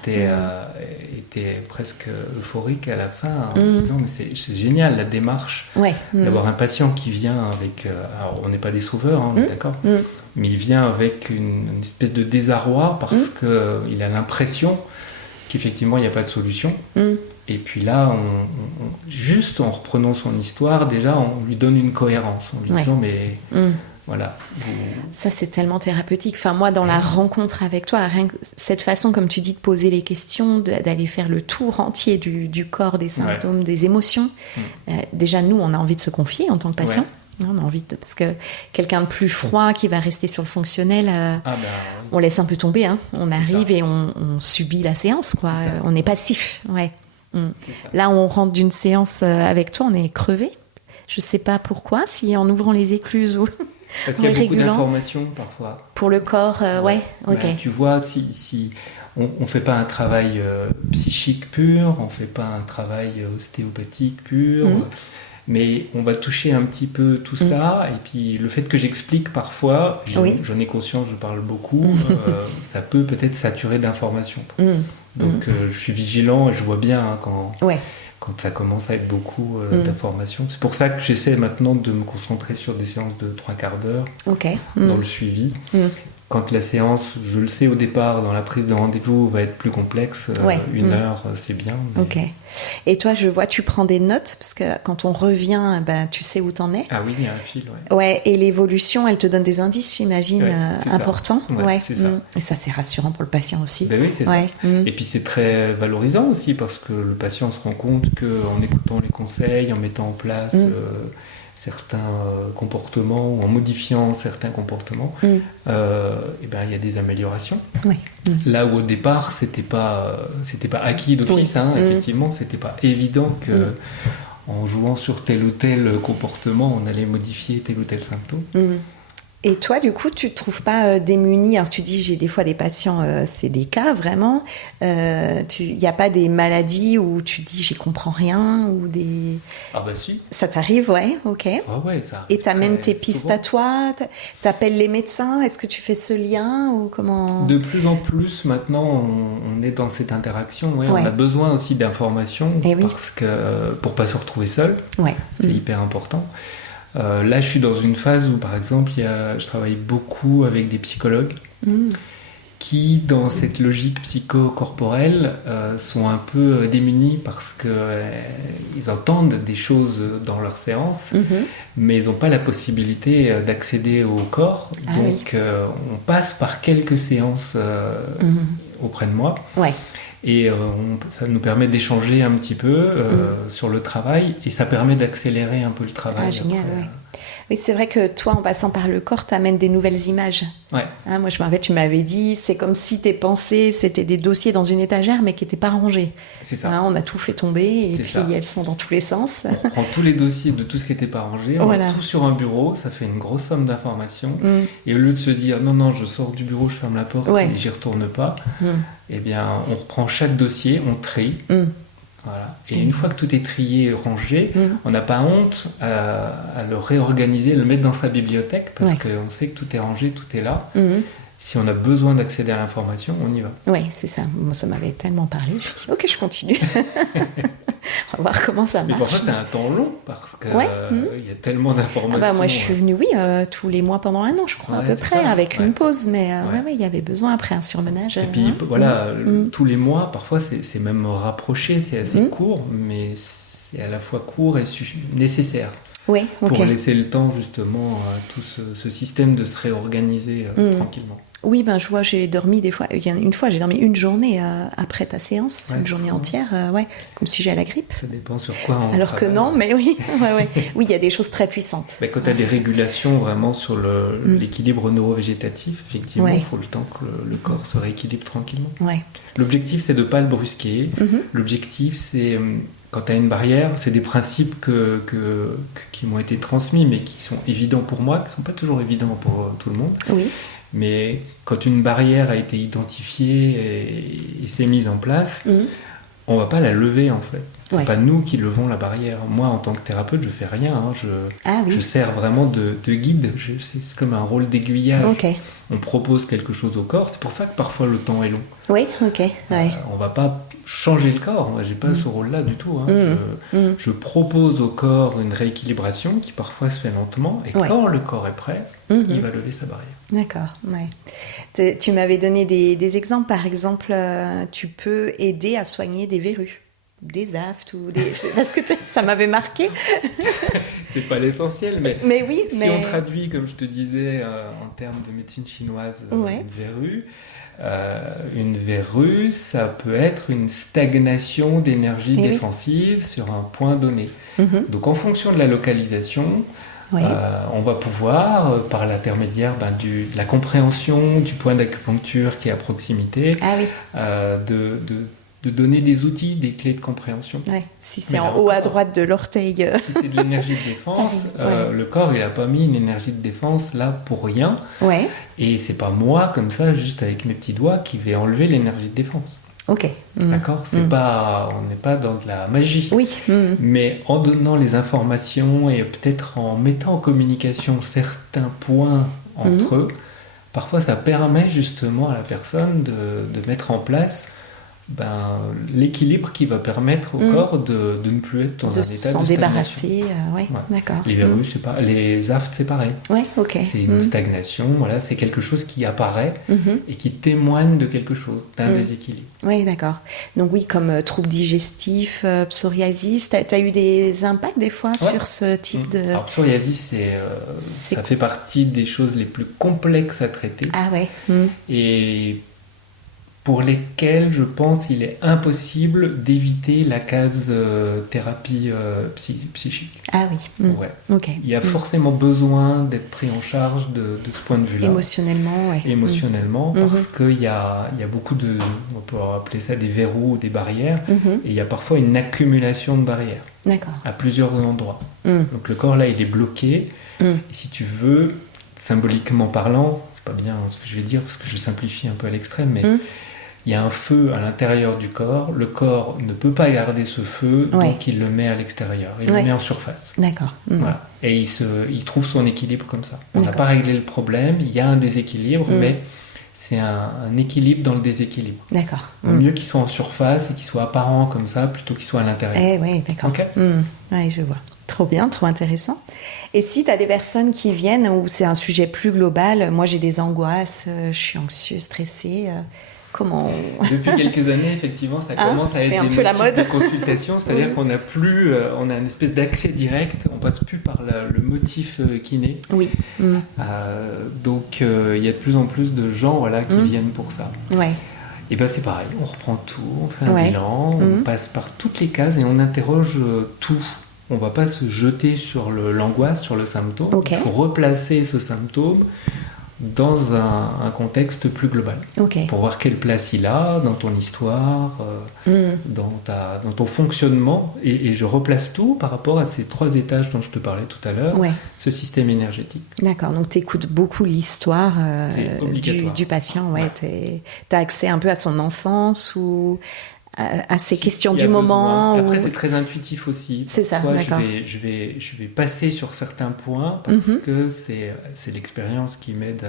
était presque euphorique à la fin en disant mais c'est génial la démarche d'avoir un patient qui vient avec alors on n'est pas des sauveurs on est d'accord mais il vient avec une espèce de désarroi parce qu'il a l'impression qu'effectivement il n'y a pas de solution et puis là juste en reprenant son histoire déjà on lui donne une cohérence en lui disant mais voilà. Ça, c'est tellement thérapeutique. Enfin, moi, dans la rencontre avec toi, rien que cette façon, comme tu dis, de poser les questions, d'aller faire le tour entier du corps, des symptômes, des émotions. Déjà, nous, on a envie de se confier en tant que patient. On a envie parce que quelqu'un de plus froid qui va rester sur le fonctionnel, on laisse un peu tomber. Hein. On arrive et on subit la séance, quoi. On est passif. Ouais. Là, on rentre d'une séance avec toi, on est crevé. Je sais pas pourquoi, si en ouvrant les écluses ou parce qu'il y a beaucoup d'informations parfois. Pour le corps, ok. Tu vois, si on fait pas un travail psychique pur, on fait pas un travail ostéopathique pur, mais on va toucher un petit peu tout ça. Et puis le fait que j'explique parfois, j'en ai conscience, je parle beaucoup, ça peut peut-être saturer d'informations. Donc je suis vigilant et je vois bien quand ça commence à être beaucoup d'informations. C'est pour ça que j'essaie maintenant de me concentrer sur des séances de 3/4 d'heure dans le suivi. Quand la séance, je le sais au départ, dans la prise de rendez-vous, va être plus complexe, 1 heure, c'est bien. Mais... Ok. Et toi, je vois, tu prends des notes, parce que quand on revient, tu sais où t'en es. Ah oui, il y a un fil, Ouais, et l'évolution, elle te donne des indices, j'imagine, importants. C'est ça. Et ça, c'est rassurant pour le patient aussi. Ben oui, c'est ça. Et puis c'est très valorisant aussi, parce que le patient se rend compte qu'en écoutant les conseils, en mettant en place... certains comportements ou en modifiant certains comportements, il y a des améliorations. Là où au départ c'était pas acquis d'office, effectivement c'était pas évident que en jouant sur tel ou tel comportement on allait modifier tel ou tel symptôme. Et toi, du coup, tu ne te trouves pas démuni? Alors, tu dis, j'ai des fois des patients, c'est des cas, vraiment. Il n'y a pas des maladies où tu dis, j'y comprends rien ou des... Ah bah si. Ça t'arrive, ok. Ah ouais, ça. Et t'amènes tes pistes à toi? T'appelles les médecins? Est-ce que tu fais ce lien ou comment? De plus en plus, maintenant, on est dans cette interaction. On a besoin aussi d'informations parce que pour pas se retrouver seul, c'est hyper important. Là, je suis dans une phase où, par exemple, je travaille beaucoup avec des psychologues qui, dans cette logique psychocorporelle, sont un peu démunis parce qu'ils entendent des choses dans leurs séances, mais ils n'ont pas la possibilité d'accéder au corps. Donc, on passe par quelques séances auprès de moi. Et ça nous permet d'échanger un petit peu sur le travail et ça permet d'accélérer un peu le travail. Ah, génial, Oui, c'est vrai que toi, en passant par le corps, t'amènes des nouvelles images. Moi, je me rappelle, tu m'avais dit, c'est comme si tes pensées, c'était des dossiers dans une étagère, mais qui n'étaient pas rangés. C'est ça. On a tout fait tomber, et puis elles sont dans tous les sens. On prend tous les dossiers de tout ce qui n'était pas rangé, on met tout sur un bureau, ça fait une grosse somme d'informations. Et au lieu de se dire, non, je sors du bureau, je ferme la porte et j'y retourne pas, eh bien, on reprend chaque dossier, on trie. Voilà. Et une fois que tout est trié et rangé, on n'a pas honte à le réorganiser, le mettre dans sa bibliothèque, parce qu'on sait que tout est rangé, tout est là. Si on a besoin d'accéder à l'information, on y va. Oui, c'est ça. Moi, ça m'avait tellement parlé. Je me dis, ok, je continue. On va voir comment ça Mais marche. parfois, c'est un temps long parce qu'il Ouais. y a tellement d'informations. Moi, je suis venue, tous les mois pendant 1 an, je crois, à Ouais, peu c'est près, ça. avec Ouais. une pause. Mais Ouais. il y avait besoin après un surmenage. Et puis tous les mois, parfois c'est même rapproché, c'est assez court, mais c'est à la fois court et nécessaire Oui, ok. pour laisser le temps justement à tout ce système de se réorganiser tranquillement. Oui, je vois, j'ai dormi des fois. Une fois, j'ai dormi une journée après ta séance, Ouais, une journée ouais. entière, comme si j'avais la grippe. Ça dépend sur quoi on Alors que travaille. non, mais oui, ouais. Oui, il y a des choses très puissantes. Mais quand tu as des régulations vraiment sur l'équilibre neurovégétatif, effectivement, il faut le temps que le corps se rééquilibre tranquillement. Ouais. L'objectif, c'est de ne pas le brusquer. L'objectif, c'est, quand tu as une barrière, c'est des principes qui m'ont été transmis, mais qui sont évidents pour moi, qui ne sont pas toujours évidents pour tout le monde. Oui. Mais quand une barrière a été identifiée et s'est mise en place, on ne va pas la lever en fait. C'est pas nous qui levons la barrière. Moi, en tant que thérapeute, je fais rien. Je sers vraiment de guide. C'est comme un rôle d'aiguillage. Okay. On propose quelque chose au corps. C'est pour ça que parfois le temps est long. Oui, ok. Ouais. On va pas changer le corps. Moi, j'ai pas ce rôle-là du tout. Je propose au corps une rééquilibration qui parfois se fait lentement. Et quand le corps est prêt, il va lever sa barrière. D'accord. Ouais. Tu m'avais donné des exemples. Par exemple, tu peux aider à soigner des verrues. Des aftes ou des... Parce que ça m'avait marqué. C'est pas l'essentiel, mais oui. Si on traduit, comme je te disais, en termes de médecine chinoise, une verrue, ça peut être une stagnation d'énergie défensive sur un point donné. Donc en fonction de la localisation, on va pouvoir, par l'intermédiaire de la compréhension du point d'acupuncture qui est à proximité, de donner des outils, des clés de compréhension. Ouais. Si c'est en haut à droite de l'orteil. Si c'est de l'énergie de défense, le corps, il n'a pas mis une énergie de défense là pour rien. Ouais. Et c'est pas moi, comme ça, juste avec mes petits doigts, qui vais enlever l'énergie de défense. Ok. D'accord ? C'est pas, on n'est pas dans de la magie. Oui. Mais en donnant les informations et peut-être en mettant en communication certains points entre eux, parfois ça permet justement à la personne de mettre en place l'équilibre qui va permettre au corps de ne plus être dans un état de stagnation. De s'en débarrasser, d'accord. Les verrues, les aftes, c'est pareil. Ouais, ok. C'est une stagnation, c'est quelque chose qui apparaît et qui témoigne de quelque chose, d'un déséquilibre. Oui, d'accord. Donc oui, comme troubles digestifs, psoriasis, tu as eu des impacts des fois sur ce type de... Alors psoriasis, ça fait partie des choses les plus complexes à traiter. Ah ouais. Et pour lesquels, je pense, il est impossible d'éviter la case thérapie psychique. Ah oui. Ok. Il y a forcément besoin d'être pris en charge de ce point de vue-là. Émotionnellement, Émotionnellement, parce qu'il y a beaucoup de... On peut appeler ça des verrous ou des barrières. Et il y a parfois une accumulation de barrières. D'accord. À plusieurs endroits. Donc le corps, là, il est bloqué. Et si tu veux, symboliquement parlant, c'est pas bien ce que je vais dire, parce que je simplifie un peu à l'extrême, mais... Il y a un feu à l'intérieur du corps. Le corps ne peut pas garder ce feu, donc il le met à l'extérieur. Il le met en surface. D'accord. Voilà. Et il trouve son équilibre comme ça. On n'a pas réglé le problème. Il y a un déséquilibre, mais c'est un équilibre dans le déséquilibre. D'accord. Il vaut mieux qu'il soit en surface et qu'il soit apparent comme ça, plutôt qu'il soit à l'intérieur. Oui, d'accord. Okay. Oui, je vois. Trop bien, trop intéressant. Et si tu as des personnes qui viennent où c'est un sujet plus global, moi j'ai des angoisses, je suis anxieuse, stressée... Comment Depuis quelques années, effectivement, ça commence à être des motifs de consultation, c'est-à-dire qu'on n'a plus, on a une espèce d'accès direct, on passe plus par le motif kiné. Oui. Donc, il y a de plus en plus de gens, qui viennent pour ça. Ouais. Et c'est pareil, on reprend tout, on fait un bilan, on passe par toutes les cases et on interroge tout. On ne va pas se jeter sur l'angoisse, sur le symptôme. Il faut replacer ce symptôme dans un contexte plus global. Pour voir quelle place il a dans ton histoire, dans ton fonctionnement. Et je replace tout par rapport à ces 3 étages dont je te parlais tout à l'heure, ce système énergétique. D'accord, donc tu écoutes beaucoup l'histoire du patient. Tu as accès un peu à son enfance ou... à ces questions du moment. Après, c'est très intuitif aussi. C'est ça, d'accord. Je vais passer sur certains points parce que c'est l'expérience qui m'aide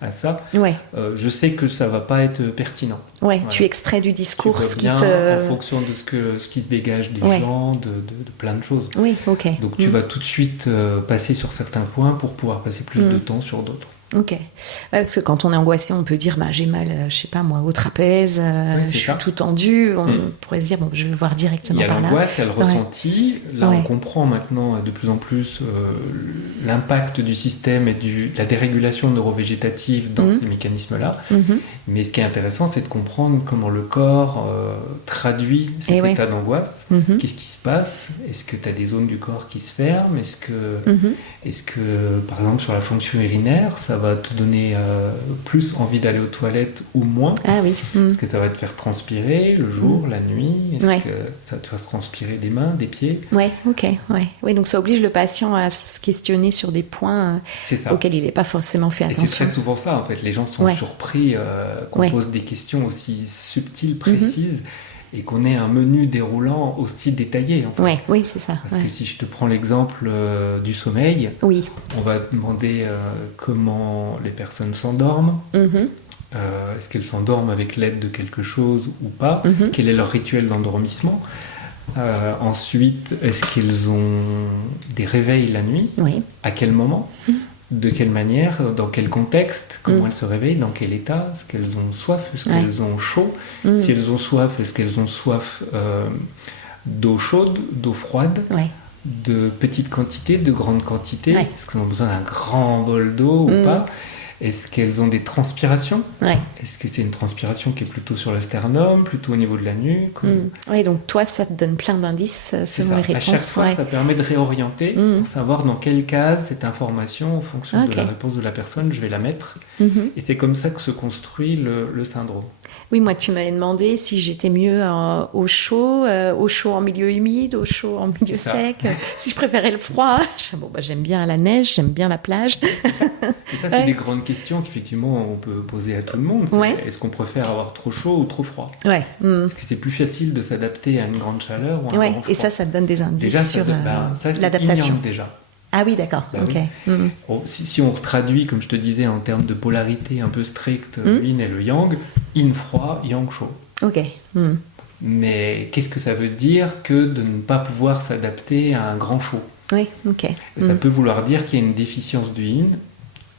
à ça, Ouais. Je sais que ça va pas être pertinent. Ouais, Voilà. tu extrais du discours Tu vois ce qui bien te... en fonction de ce qui se dégage des Ouais. gens, de plein de choses. Oui, ok. Donc tu vas tout de suite passer sur certains points pour pouvoir passer plus de temps sur d'autres. Ok. Ouais, parce que quand on est angoissé, on peut dire j'ai mal, je sais pas moi, au trapèze, Ouais, je c'est suis ça. tout tendu. On pourrait se dire je vais voir Il directement y a par là. l'angoisse, il y a le ressenti. Là, Ouais. on comprend maintenant de plus en plus l'impact du système et de la dérégulation neurovégétative dans ces mécanismes-là. Mhm. Mais ce qui est intéressant, c'est de comprendre comment le corps traduit cet Et ouais. état d'angoisse. Mhm. Qu'est-ce qui se passe? Est-ce que tu as des zones du corps qui se ferment? Est-ce que, par exemple, sur la fonction urinaire, ça va te donner plus envie d'aller aux toilettes ou moins? Ah oui. Est-ce que ça va te faire transpirer le jour, la nuit? Est-ce Ouais. que ça va te faire transpirer des mains, des pieds? Ouais, ok. Ouais. Oui, donc ça oblige le patient à se questionner sur des points C'est ça. auxquels il n'est pas forcément fait Et c'est attention. très souvent ça, en fait. Les gens sont Ouais. surpris qu'on Ouais. pose des questions aussi subtiles, précises, et qu'on ait un menu déroulant aussi détaillé, en fait. Ouais, oui, c'est ça. Parce Ouais. que si je te prends l'exemple du sommeil, Oui. on va te demander comment les personnes s'endorment. Mhm. Est-ce qu'elles s'endorment avec l'aide de quelque chose ou pas? Mhm. Quel est leur rituel d'endormissement? Ensuite, est-ce qu'elles ont des réveils la nuit? Oui. À quel moment? De quelle manière? Dans quel contexte? Comment elles se réveillent? Dans quel état? Est-ce qu'elles ont soif? Est-ce Ouais. qu'elles ont chaud? Si elles ont soif, est-ce qu'elles ont soif d'eau chaude, d'eau froide? Ouais. De petites quantités, de grandes quantités? Ouais. Est-ce qu'elles ont besoin d'un grand bol d'eau ou pas? Est-ce qu'elles ont des transpirations? Ouais. Est-ce que c'est une transpiration qui est plutôt sur le sternum, plutôt au niveau de la nuque? Oui, donc toi, ça te donne plein d'indices C'est selon ça. les À réponses. chaque fois, Ouais. ça permet de réorienter pour savoir dans quelle case cette information, en fonction de la réponse de la personne, je vais la mettre. Et c'est comme ça que se construit le syndrome. Oui, moi, tu m'avais demandé si j'étais mieux au chaud en milieu humide, au chaud en milieu C'est ça. sec, si je préférais le froid. J'aime bien la neige, j'aime bien la plage. Et ça, c'est Ouais. des grandes questions qu'effectivement, on peut poser à tout le monde. C'est, Ouais. est-ce qu'on préfère avoir trop chaud ou trop froid? Ouais. Est-ce que c'est plus facile de s'adapter à une grande chaleur ou à un Ouais. grand froid? Et ça te donne des indices Déjà, sur ça, c'est l'adaptation. ignore déjà. Ah oui, d'accord. Bah Ok. oui. Bon, si on traduit, comme je te disais, en termes de polarité un peu stricte, le yin et le yang, yin froid, yang chaud. Ok. Mais qu'est-ce que ça veut dire que de ne pas pouvoir s'adapter à un grand chaud? Oui, ok. Et ça peut vouloir dire qu'il y a une déficience du yin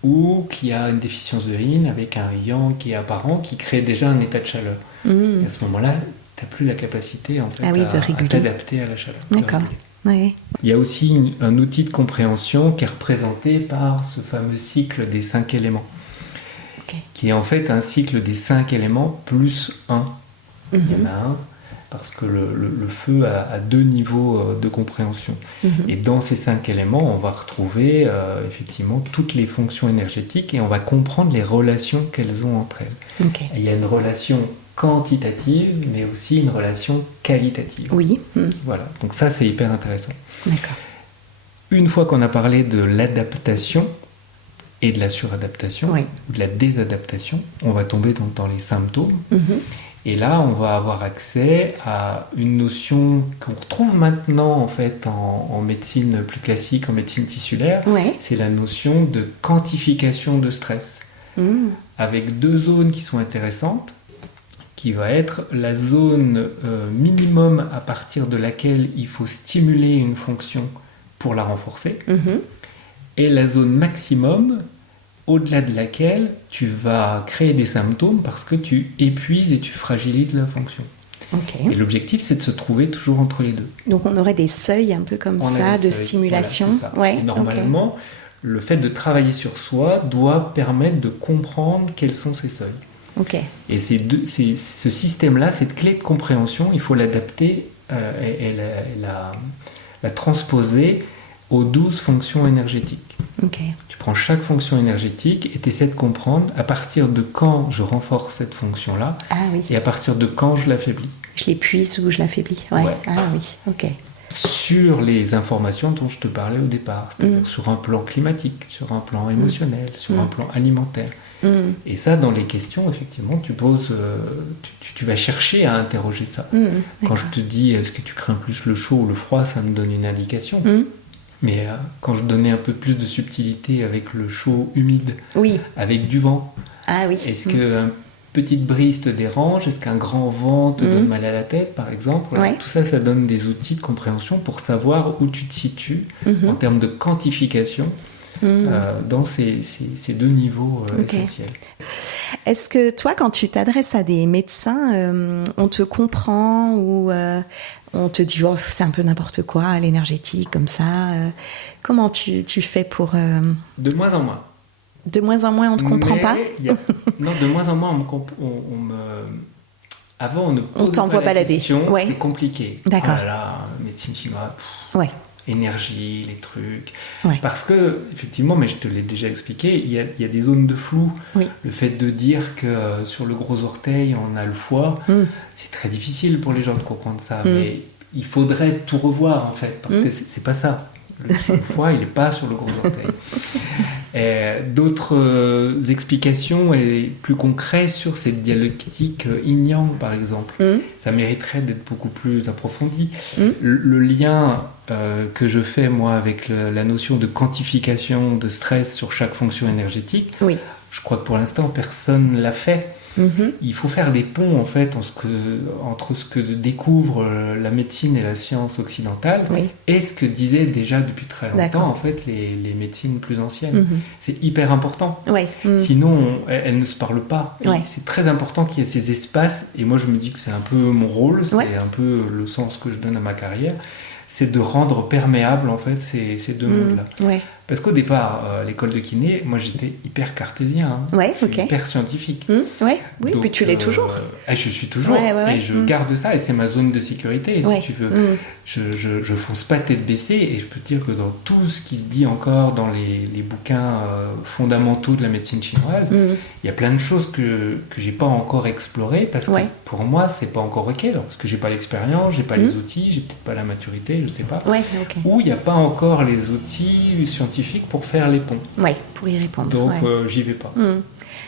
ou qu'il y a une déficience de yin avec un yang qui est apparent, qui crée déjà un état de chaleur. Et à ce moment-là, tu n'as plus la capacité en fait, Ah oui, de à réguler. t'adapter à la chaleur. de D'accord. réguler. Ouais. Il y a aussi un outil de compréhension qui est représenté par ce fameux cycle des 5 éléments, qui est en fait un cycle des 5 éléments plus 1. Il y en a un, parce que le feu a 2 niveaux de compréhension. Et dans ces 5 éléments, on va retrouver effectivement toutes les fonctions énergétiques et on va comprendre les relations qu'elles ont entre elles. Ok. Et il y a une relation quantitative, mais aussi une relation qualitative. Oui. Voilà, donc ça c'est hyper intéressant. D'accord. Une fois qu'on a parlé de l'adaptation et de la suradaptation, Oui. ou de la désadaptation, on va tomber donc dans les symptômes. Et là, on va avoir accès à une notion qu'on retrouve maintenant en fait en médecine plus classique, en médecine tissulaire. Ouais. C'est la notion de quantification de stress, avec 2 zones qui sont intéressantes, qui va être la zone minimum à partir de laquelle il faut stimuler une fonction pour la renforcer, et la zone maximum au-delà de laquelle tu vas créer des symptômes parce que tu épuises et tu fragilises la fonction. Ok. Et l'objectif, c'est de se trouver toujours entre les deux. Donc on aurait des seuils un peu comme On a ça des de seuils. stimulation. Voilà, c'est ça. Ouais. Et normalement, le fait de travailler sur soi doit permettre de comprendre quels sont ces seuils. Ok. Et ce système-là, cette clé de compréhension, il faut l'adapter et la transposer aux 12 fonctions énergétiques. Ok. Tu prends chaque fonction énergétique et tu essaies de comprendre à partir de quand je renforce cette fonction-là Ah oui. et à partir de quand je l'affaiblis. Je l'épuise ou je l'affaiblis. Ouais. Ouais. Ah oui. Ok. Sur les informations dont je te parlais au départ, c'est-à-dire sur un plan climatique, sur un plan émotionnel, sur un plan alimentaire. Et ça, dans les questions, effectivement, tu poses, tu vas chercher à interroger ça. Quand je te dis est-ce que tu crains plus le chaud ou le froid, ça me donne une indication. Mais quand je donnais un peu plus de subtilité avec le chaud humide, Oui. avec du vent, Ah oui. est-ce qu'une petite brise te dérange? Est-ce qu'un grand vent te donne mal à la tête, par exemple? Voilà. Ouais. Tout ça, ça donne des outils de compréhension pour savoir où tu te situes en termes de quantification dans ces deux niveaux essentiels. Est-ce que toi, quand tu t'adresses à des médecins, on te comprend ou on te dit oh, c'est un peu n'importe quoi, l'énergétique comme ça comment tu fais pour... De moins en moins. De moins en moins, on ne te comprend pas Non, de moins en moins, avant, on ne posait pas la question, ouais. C'était compliqué. D'accord. Oh là là, médecine chinoise, ouais. énergie, les trucs. Ouais. Parce que, effectivement, mais je te l'ai déjà expliqué, il y a des zones de flou. Oui. Le fait de dire que sur le gros orteil, on a le foie, c'est très difficile pour les gens de comprendre ça. Mais il faudrait tout revoir, en fait, parce que c'est pas ça. Le foie, il n'est pas sur le gros orteil. D'autres explications et plus concrètes sur cette dialectique yin-yang, par exemple. Ça mériterait d'être beaucoup plus approfondi. Le lien que je fais, moi, avec la notion de quantification de stress sur chaque fonction énergétique, je crois que pour l'instant, personne ne l'a fait. Il faut faire des ponts en fait entre ce que découvre la médecine et la science occidentale et ce que disaient déjà depuis très longtemps en fait les médecines plus anciennes. C'est hyper important. Sinon, elles ne se parlent pas. C'est très important qu'il y ait ces espaces et moi je me dis que c'est un peu mon rôle, c'est un peu le sens que je donne à ma carrière, c'est de rendre perméable en fait ces deux mondes-là. Parce qu'au départ, l'école de kiné, moi j'étais hyper cartésien, hyper scientifique. Oui, donc, puis tu l'es toujours. Je suis toujours, et je garde ça, et c'est ma zone de sécurité, si tu veux. Je fonce pas tête baissée, et je peux te dire que dans tout ce qui se dit encore dans les bouquins fondamentaux de la médecine chinoise, il y a plein de choses que j'ai pas encore explorées, parce que pour moi, c'est pas encore ok, parce que j'ai pas l'expérience, j'ai pas les outils, j'ai peut-être pas la maturité, je sais pas. Ou il n'y a pas encore les outils scientifiques pour faire les ponts. Pour y répondre. Donc, j'y vais pas.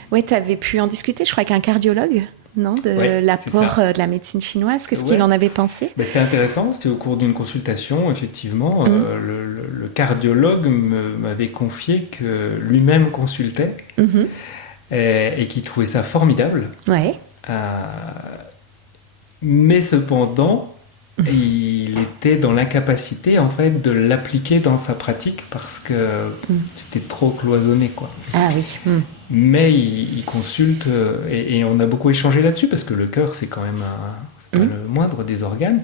Oui, tu avais pu en discuter, je crois, qu'un cardiologue, non, de l'apport de la médecine chinoise. Qu'est-ce qu'il en avait pensé? C'était intéressant. C'était au cours d'une consultation, effectivement. Le cardiologue m'avait confié que lui-même consultait et qu'il trouvait ça formidable. Mais cependant, il était dans l'incapacité en fait de l'appliquer dans sa pratique parce que c'était trop cloisonné quoi. Mais il consulte et on a beaucoup échangé là-dessus parce que le cœur c'est quand même pas le moindre des organes.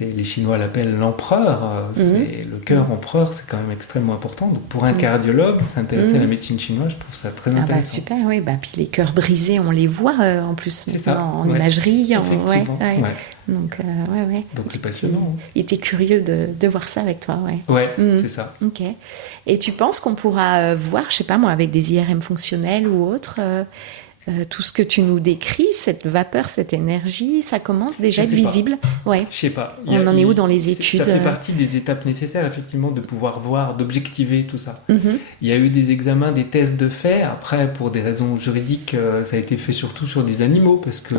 Les Chinois l'appellent l'empereur. C'est le cœur empereur, c'est quand même extrêmement important. Donc pour un cardiologue, s'intéresser à la médecine chinoise, je trouve ça très intéressant. Super, puis les cœurs brisés, on les voit en plus en imagerie. Effectivement. Donc c'est passionnant. Il était curieux de voir ça avec toi. C'est ça. Ok. Et tu penses qu'on pourra voir, je sais pas moi, avec des IRM fonctionnels ou autres, tout ce que tu nous décris, cette vapeur, cette énergie, ça commence déjà à être visible. Je sais pas. On en est où dans les études? Ça fait partie des étapes nécessaires, effectivement, de pouvoir voir, d'objectiver tout ça. Il y a eu des examens, des tests de fait. Après, pour des raisons juridiques, ça a été fait surtout sur des animaux, parce que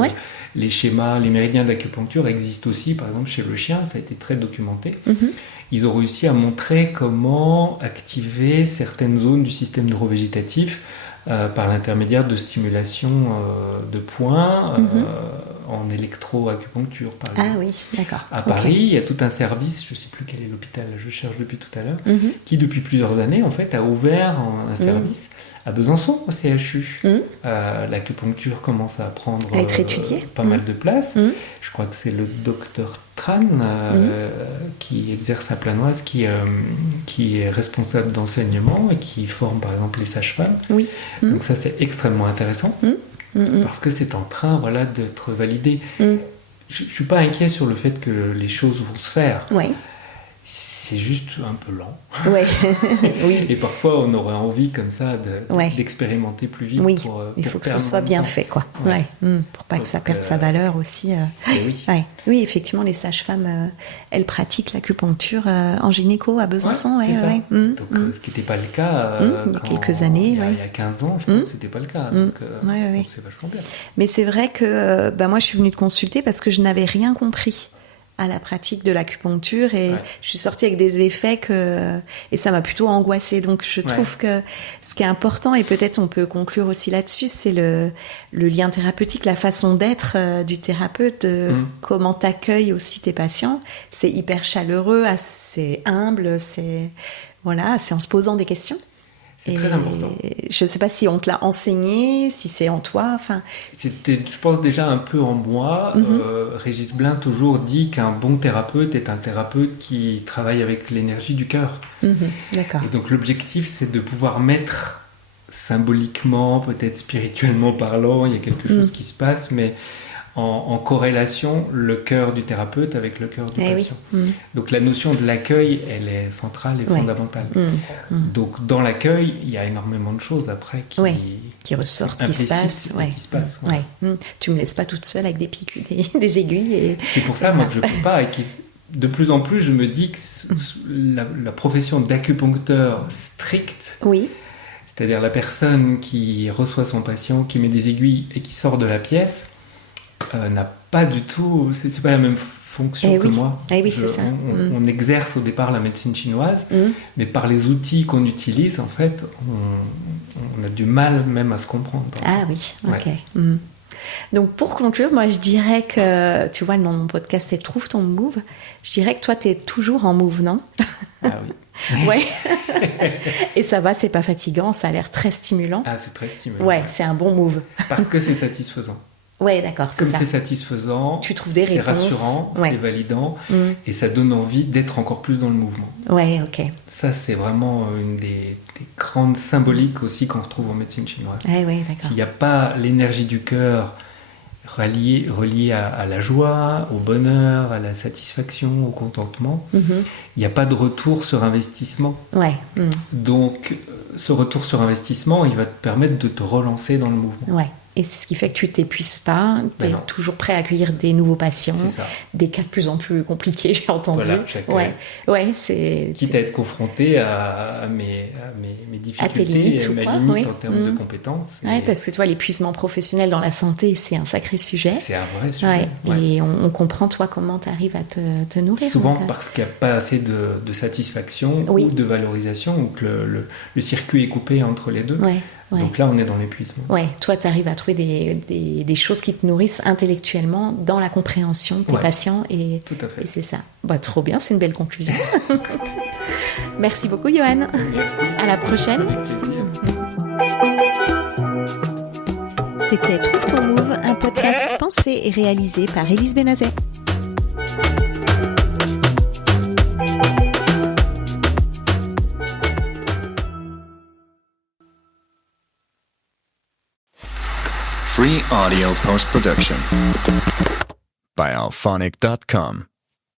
les schémas, les méridiens d'acupuncture existent aussi. Par exemple, chez le chien, ça a été très documenté. Ils ont réussi à montrer comment activer certaines zones du système neurovégétatif par l'intermédiaire de stimulation de points en électroacupuncture, par exemple. D'accord. À Paris, il y a tout un service, je ne sais plus quel est l'hôpital, je cherche depuis tout à l'heure, qui depuis plusieurs années, en fait, a ouvert un service à Besançon, au CHU. L'acupuncture commence à prendre être étudiée. Pas mal de place. Je crois que c'est le docteur Tran qui exerce à Planoise, qui est responsable d'enseignement et qui forme par exemple les sages-femmes. Donc ça c'est extrêmement intéressant parce que c'est en train d'être validé. Je ne suis pas inquiet sur le fait que les choses vont se faire. C'est juste un peu lent. Et parfois, on aurait envie comme ça d'expérimenter plus vite. Il faut que ce soit bien fait, quoi. Pour pas que ça perde sa valeur aussi. Oui, effectivement, les sages-femmes, elles pratiquent l'acupuncture en gynéco à Besançon. Donc, ce qui n'était pas le cas il y a quelques années. Il y a 15 ans, je crois que ce n'était pas le cas. Donc, c'est vachement bien. Mais c'est vrai que moi, je suis venue te consulter parce que je n'avais rien compris à la pratique de l'acupuncture et je suis sortie avec des effets et ça m'a plutôt angoissée. Donc je trouve que ce qui est important, et peut-être on peut conclure aussi là-dessus, c'est le lien thérapeutique, la façon d'être du thérapeute, comment t'accueilles aussi tes patients. C'est hyper chaleureux, assez humble, c'est en se posant des questions. C'est très important. Je ne sais pas si on te l'a enseigné, si c'est en toi. C'était, je pense, déjà un peu en moi. Régis Blin toujours dit qu'un bon thérapeute est un thérapeute qui travaille avec l'énergie du cœur. D'accord. Et donc l'objectif, c'est de pouvoir mettre symboliquement, peut-être spirituellement parlant, il y a quelque chose qui se passe, mais en corrélation le cœur du thérapeute avec le cœur du patient. Donc la notion de l'accueil, elle est centrale et fondamentale. Donc dans l'accueil, il y a énormément de choses après qui ressortent, qui se passent. Tu me laisses pas toute seule avec des aiguilles. C'est pour ça moi que je peux pas, et de plus en plus je me dis que la profession d'acupuncteur strict, c'est-à-dire la personne qui reçoit son patient, qui met des aiguilles et qui sort de la pièce, n'a pas du tout, c'est pas la même fonction que moi. C'est ça. On exerce au départ la médecine chinoise, mais par les outils qu'on utilise, en fait, on a du mal même à se comprendre. Ah oui, ok. Donc pour conclure, moi je dirais que, tu vois, le nom de mon podcast c'est Trouve ton move. Je dirais que toi t'es toujours en move, non ? Ah oui. Ouais. Et ça va, c'est pas fatigant, ça a l'air très stimulant. Ah, c'est très stimulant. Ouais, c'est un bon move. Parce que c'est satisfaisant. Ouais, d'accord, c'est ça. Comme c'est satisfaisant, tu trouves des réponses, c'est rassurant, c'est validant, et ça donne envie d'être encore plus dans le mouvement. Ouais, ok. Ça, c'est vraiment une des grandes symboliques aussi qu'on retrouve en médecine chinoise. Ouais, d'accord. S'il n'y a pas l'énergie du cœur reliée à la joie, au bonheur, à la satisfaction, au contentement, il n'y a pas de retour sur investissement. Ouais. Donc, ce retour sur investissement, il va te permettre de te relancer dans le mouvement. Ouais. Et c'est ce qui fait que tu t'épuises pas, tu es toujours prêt à accueillir des nouveaux patients, des cas de plus en plus compliqués, j'ai entendu. Voilà, c'est... Quitte à être confronté à mes difficultés, à tes limites, et à ma limite en termes de compétences. Oui, parce que toi, l'épuisement professionnel dans la santé, c'est un sacré sujet. C'est un vrai sujet. Et on comprend, toi, comment tu arrives à te nourrir. Souvent parce qu'il n'y a pas assez de satisfaction ou de valorisation, ou que le circuit est coupé entre les deux. Donc là, on est dans l'épuisement. Ouais, toi, tu arrives à trouver des choses qui te nourrissent intellectuellement dans la compréhension de tes patients. Tout à fait. Et c'est ça. Trop bien, c'est une belle conclusion. Merci beaucoup, Johan. Merci. À la prochaine. Avec plaisir. C'était Trouve ton move, un podcast pensé et réalisé par Élise Benazet. Free audio post-production by alphonic.com.